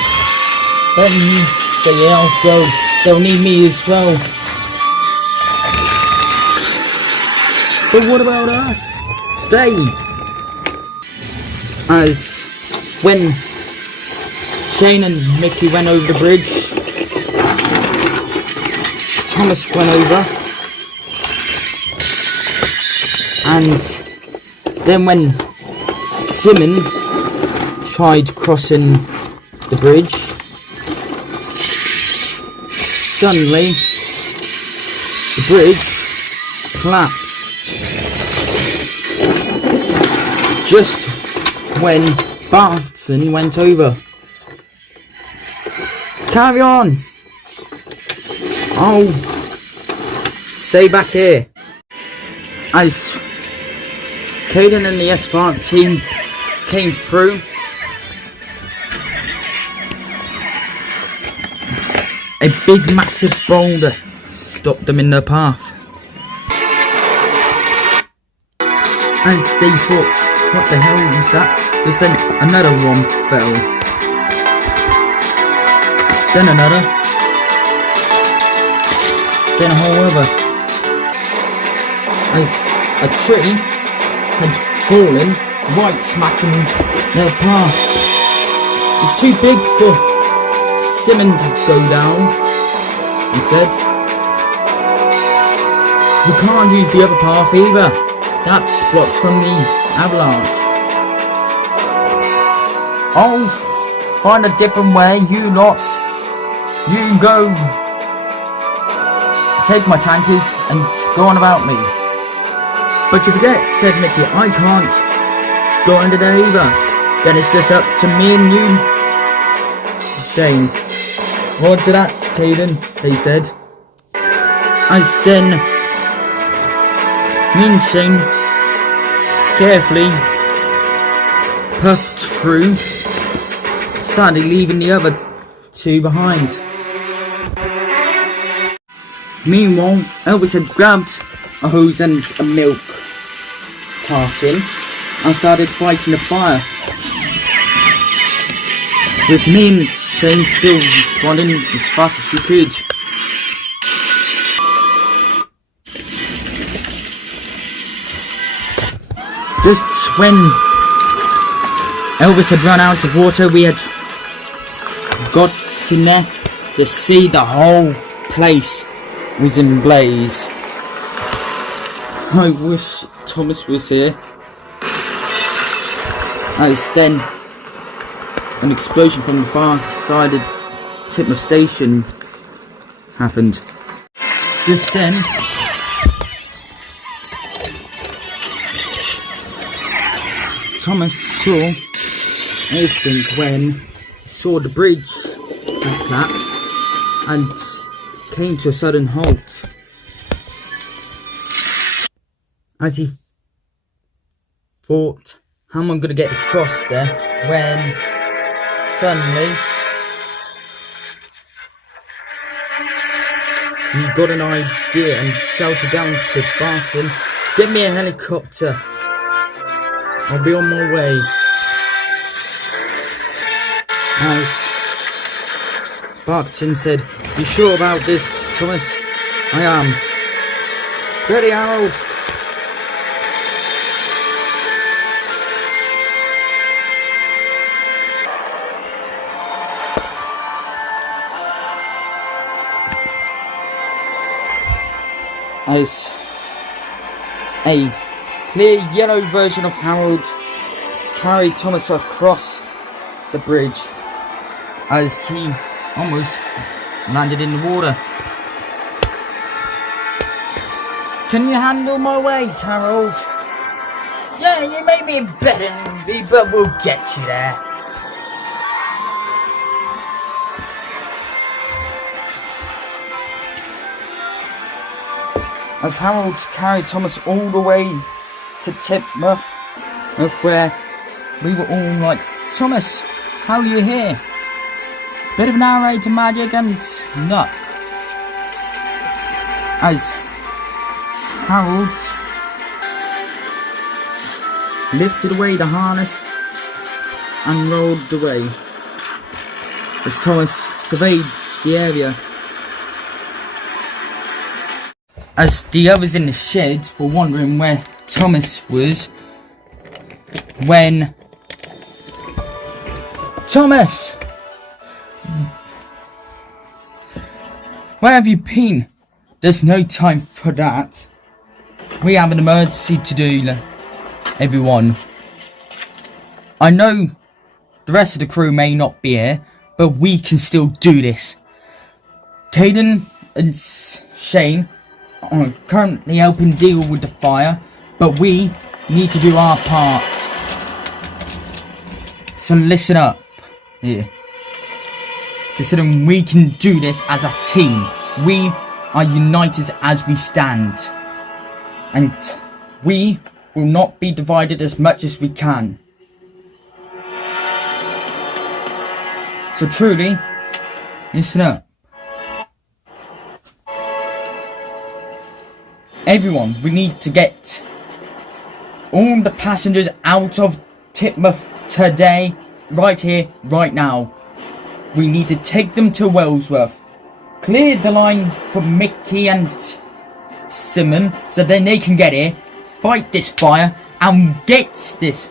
let me stay here, I'll go. They'll need me as well. But what about us? Stay. As when Shane and Mickey went over the bridge, Thomas went over, and then when Simon tried crossing the bridge, suddenly the bridge collapsed just when Barton went over. Carry on! I'll stay back here. As Caydin and the Savours team came through, a big massive boulder stopped them in their path. As they thought, what the hell was that? Just then another one fell. Then another. Then a whole other. As a tree had fallen right smack in their path. It's too big for Simon to go down, he said. We can't use the other path either. That's blocked from the avalanche. I'll find a different way, you lot. You go take my tankers and go on about me. But you forget, said Mickey, I can't go under there either. Then it's just up to me and you, Shane. Roger that, Caydin, they said. As then, me and Shane carefully puffed through, sadly leaving the other two behind. Meanwhile, Elvis had grabbed a hose and a milk carton and started fighting the fire, with me and Shane still responding as fast as we could. Just when Elvis had run out of water, we had got in there to see the whole place was in blaze. I wish Thomas was here. As then an explosion from the far side of Titmuth Station happened. Just then, Thomas saw everything when he saw the bridge had collapsed and came to a sudden halt. As he thought, how am I going to get across there, when suddenly he got an idea and shouted down to Barton, "Get me a helicopter, I'll be on my way." As Barton said, "You sure about this, Thomas?" "I am." "Ready, Harold?" As a clear yellow version of Harold carried Thomas across the bridge as he almost landed in the water. "Can you handle my weight, Harold?" "Yeah, you may be better than me, but we'll get you there." As Harold carried Thomas all the way to Titmuth, where we were all like, "Thomas, how are you here?" Bit of narrator magic and luck. As Harold lifted away the harness and rolled away, as Thomas surveyed the area. As the others in the shed were wondering where Thomas was, when "Thomas! Where have you been?" "There's no time for that. We have an emergency to do, everyone. I know the rest of the crew may not be here, but we can still do this. Caydin and Shane are currently helping deal with the fire, but we need to do our part. So listen up here. Considering we can do this as a team, we are united as we stand, and we will not be divided as much as we can. So truly, listen up. Everyone, we need to get all the passengers out of Titmuth today, right here, right now. We need to take them to Wellsworth. Clear the line for Mickey and Simon so then they can get here, fight this fire, and get this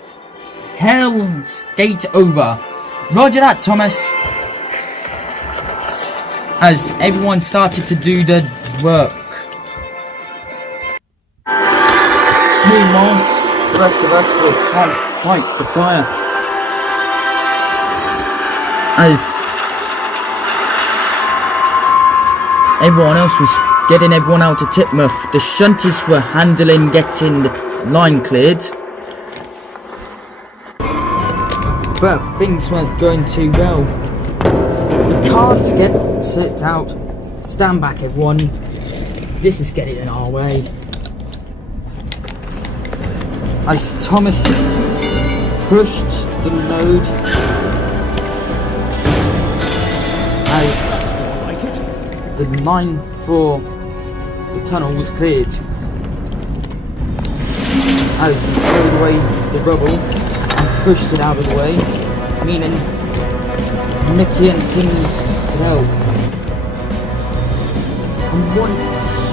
Hell's Gate over. Roger that, Thomas. as everyone started to do the work. Meanwhile, the rest of us were trying to fight the fire. As everyone else was getting everyone out of Titmouth, the shunters were handling getting the line cleared. But things weren't going too well. We can't get it out. Stand back, everyone. This is getting in our way. As Thomas pushed the load, as the line for the tunnel was cleared, as he towed away the rubble and pushed it out of the way, meaning Mickey and Timmy could help. And once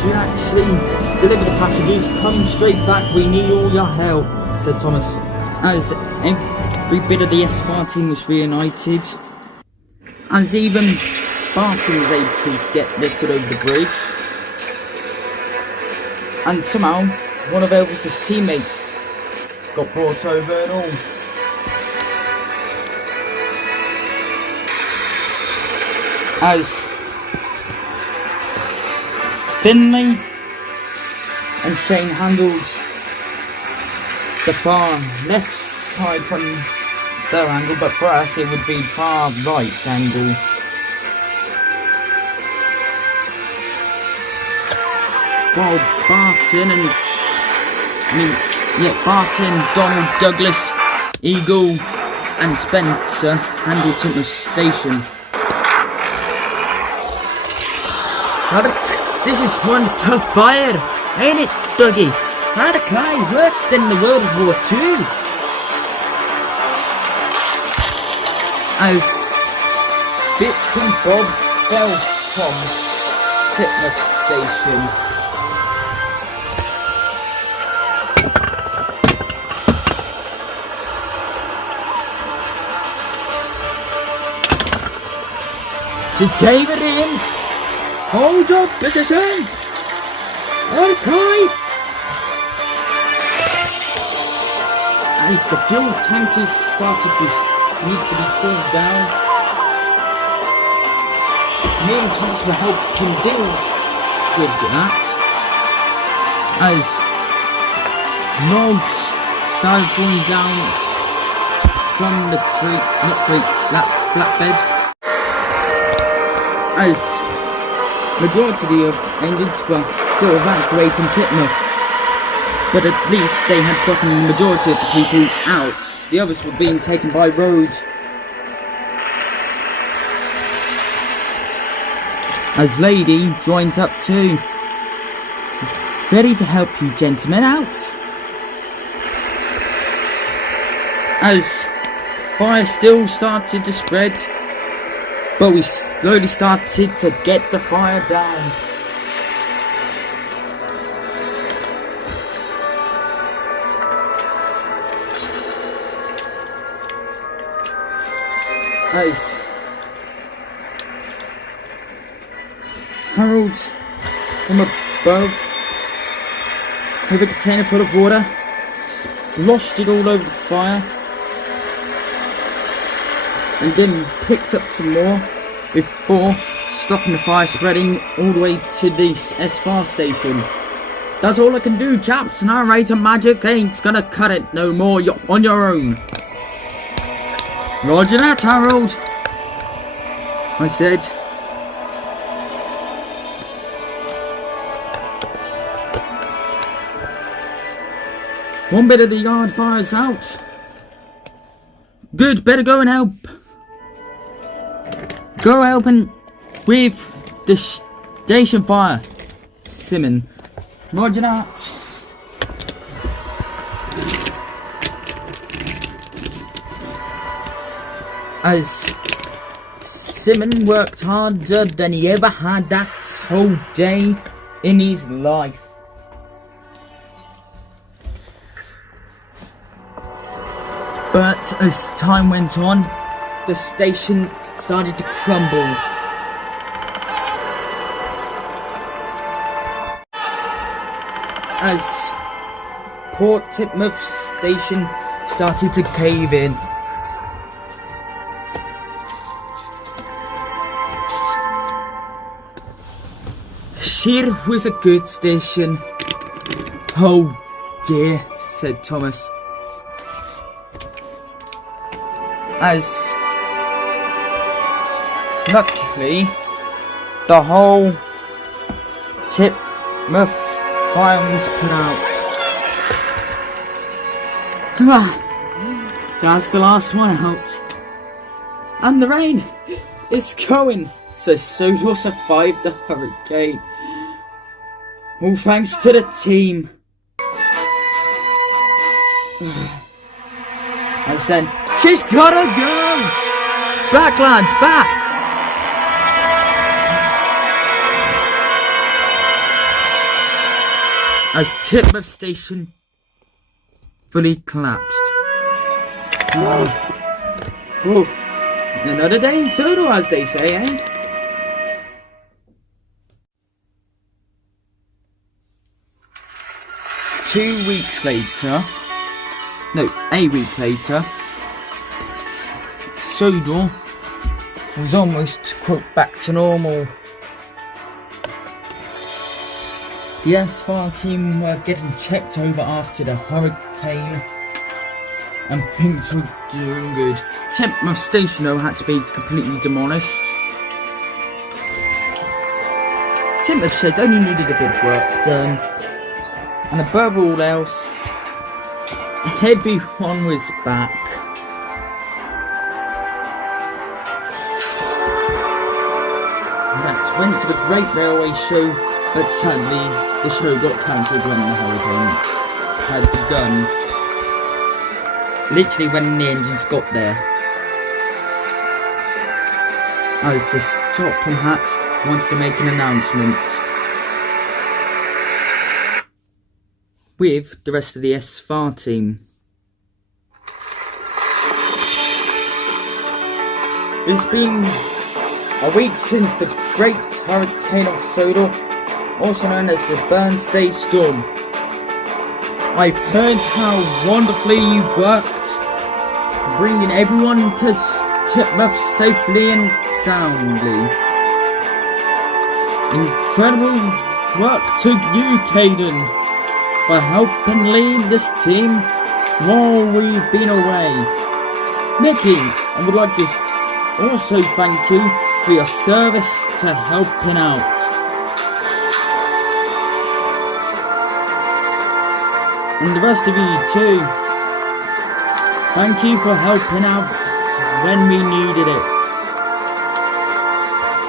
you actually deliver the passengers, come straight back, we need all your help, said Thomas. As every bit of the S4 team was reunited, as even Barton was able to get lifted over the bridge, and somehow one of Elvis's teammates got brought over and all. As Finley and Shane handled the far left side from their angle, but for us it would be far right angle. While Barton, Donald, Douglas, Eagle and Spencer handled Titmouth Station. This is one tough fire, ain't it, Dougie? Mordecai, worse than the World War II. As bits and bobs fell from Titmouth Station. Just gave it in. Hold up, positions! Okay! As the fuel tankers started to need to be pulled down, me and Thomas were helping deal with that. As logs started falling down from the flatbed. As majority of engines were still evacuating Titmouth, but at least they had gotten the majority of the people out. The others were being taken by road. As Lady joins up too. Ready to help you gentlemen out. As fire still started to spread, but we slowly started to get the fire down. As Harold from above, with a container full of water, splashed it all over the fire, and then picked up some more before stopping the fire spreading all the way to the S4 station. That's all I can do, chaps. Narrator magic ain't gonna cut it no more. You're on your own. Roger that, Harold, I said. One bit of the yard fire's out. Good, better go and help. Go helping with the station fire, Simon. Roger that. As Simon worked harder than he ever had that whole day in his life. But as time went on, the station started to crumble. as Port Titmouth Station started to cave in. Here was a good station. Oh dear, said Thomas, as luckily the whole Titmouth fire was put out. That's the last one out. And the rain is going, so Sodor survived the hurricane. All thanks to the team. As then, she's gotta go! Back, lads, back! As Titmouth Station fully collapsed. Oh, another day in Sodor, as they say, eh? A week later, Sodor was almost, quote, back to normal. The SFAR team were getting checked over after the hurricane, and things were doing good. Titmouth Station, though, had to be completely demolished. Titmouth sheds only needed a bit of work done, and above all else, everyone was back. Matt went to the Great Railway Show, but sadly the show got cancelled when the hurricane had begun. Literally when the engines got there. As the Stop and Hat wanted to make an announcement with the rest of the SFAR team. It's been a week since the Great Hurricane of Sodor, also known as the Burnstay Storm. I've heard how wonderfully you worked, bringing everyone to Titmouth safely and soundly. Incredible work to you, Caydin, for helping lead this team while we've been away. Nicky, I would like to also thank you for your service to helping out. And the rest of you too. Thank you for helping out when we needed it.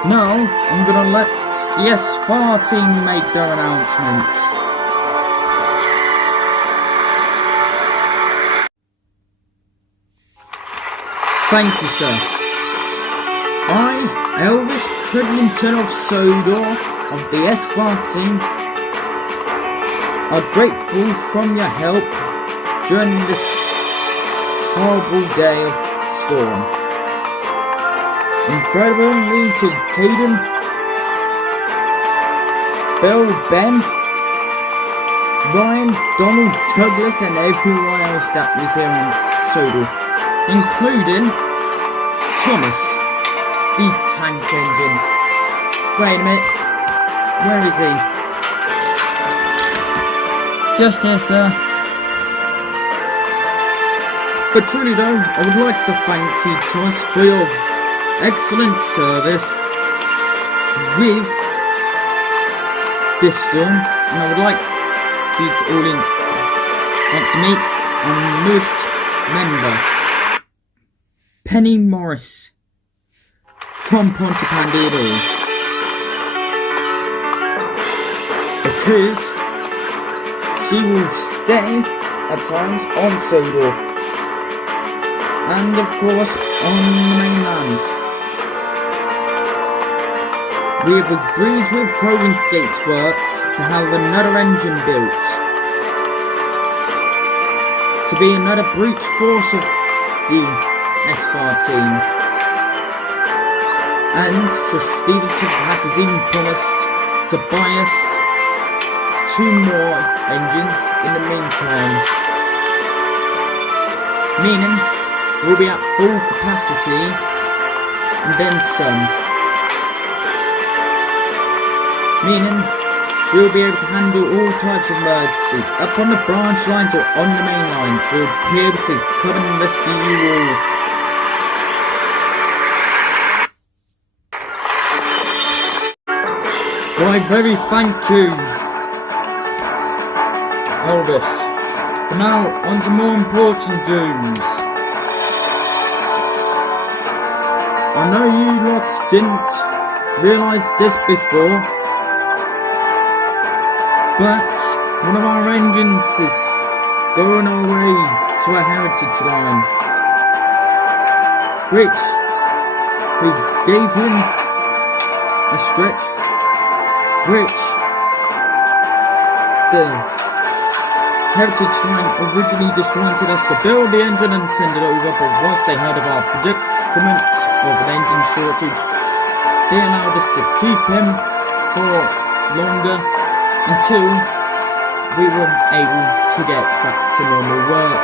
Now, I'm gonna let the SFAR team make their announcements. Thank you, sir. I, Elvis Cridlington of Sodor, of the SFAR team, are grateful from your help during this horrible day of storm. Incredibly to Caydin, Bill, Ben, Ryan, Donald, Douglas and everyone else that was here on Sodor, including Thomas, the tank engine. Wait a minute, where is he? Just here, sir. But truly though, I would like to thank you, Thomas, for your excellent service with this storm, and I would like you to all to meet our newest member, Penny Morris from Pontypandy, because she will stay at times on Sodor, and of course on the mainland. We have agreed with Crowing Skate Works to have another engine built, to be another brute force of the SFAR team. And Sir Stephen Hat has even promised to buy us 2 more engines in the meantime, meaning we'll be at full capacity and then some, meaning we'll be able to handle all types of emergencies up on the branch lines or on the main lines. We'll be able to come and rescue you all. Why, very thank you, Elvis. But now, on to more important news. I know you lot didn't realise this before, but one of our engines is going away to a heritage line, which we gave him a stretch, which the heritage line originally just wanted us to build the engine and send it over, but once they heard of our predicament of an engine shortage, they allowed us to keep him for longer until we were able to get back to normal work.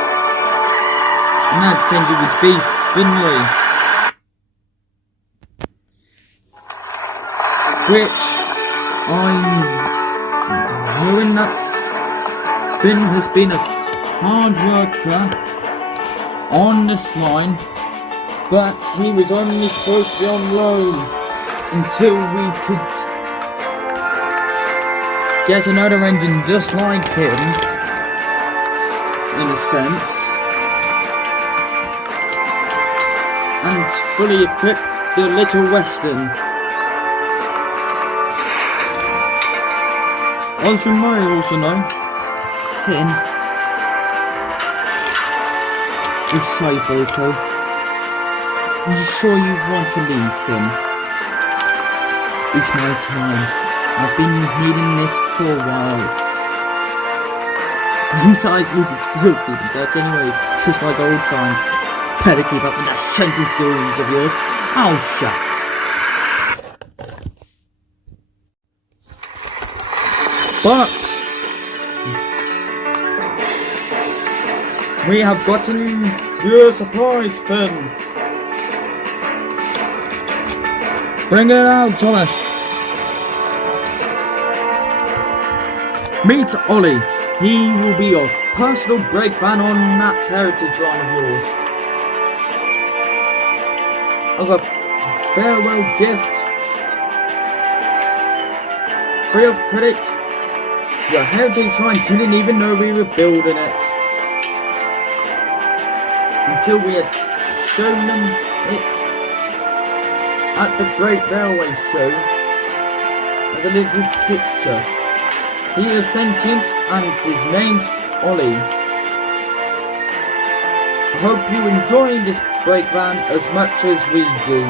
And that engine would be Finley, which I'm knowing that Finn has been a hard worker on this line, but he was only supposed to be on loan until we could get another engine just like him, in a sense, and fully equip the Little Western. As you might also know, Finn is Savours. I'm sure you want to leave, Finn. It's my time. I've been needing this for a while. Besides, we can still keep in touch anyways, just like old times. Better keep up with that shunting skills of yours. Oh, shucks. But we have gotten you a surprise, Finn. Bring it out, Thomas. Meet Ollie. He will be your personal brake van on that heritage line of yours. As a farewell gift, free of credit, your heritage line didn't even know we were building it until we had shown them it at the Great Railway Show as a little picture. He is sentient and his name's Ollie. I hope you enjoy this brake van as much as we do.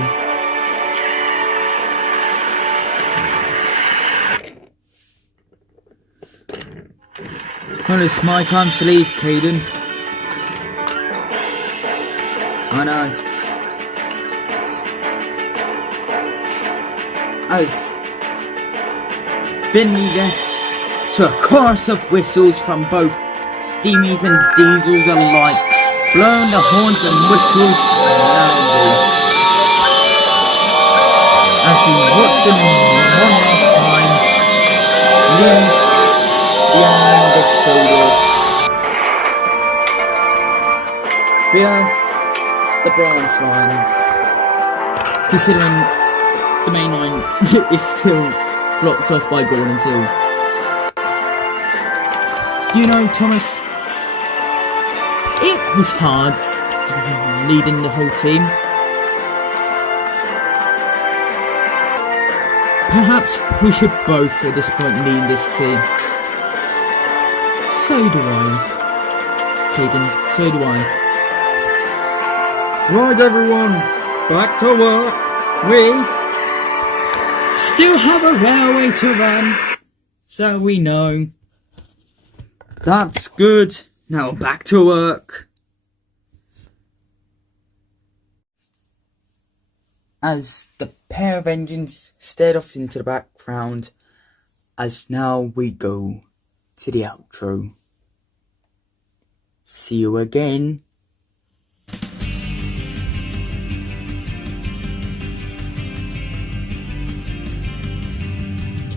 Well, it's my time to leave, Caydin. I know. As Finley left to a chorus of whistles from both steamies and diesels alike, blowing the horns and whistles loudly. As we watched them one last time leave the island of Sodor via the branch lines, considering the main line is still blocked off by Gordon's Hill. You know, Thomas, it was hard leading the whole team. Perhaps we should both at this point lead this team. So do I, Caydin, so do I. Right, everyone, back to work. We still have a railway to run, so we know. That's good. Now back to work. As the pair of engines stared off into the background, as now we go to the outro. See you again.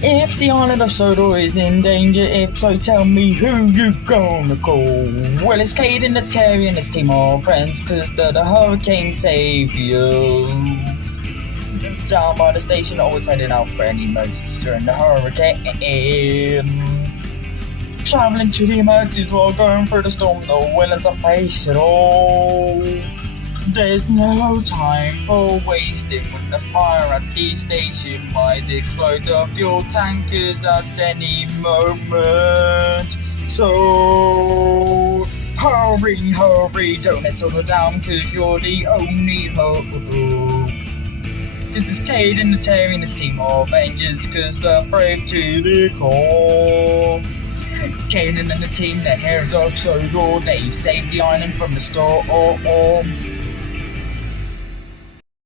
If the island of Sodor is in danger, if so, tell me who you gonna call. Well, it's Caydin, the Terry, and his team of friends, cause they're the hurricane Saviours. Down by the station, always heading out for any emergencies during the hurricane. Traveling to the emergencies while going through the storm, though willing to face it all. There's no time for wasting when the fire at the station might explode the fuel tankers at any moment. So hurry, hurry, don't let settle down, cause you're the only hope. Cause there's Caydin, the Terry, and his team of angels, cause they're brave to the core. Caydin and the team, their heroes of Sodor, they saved the island from the storm.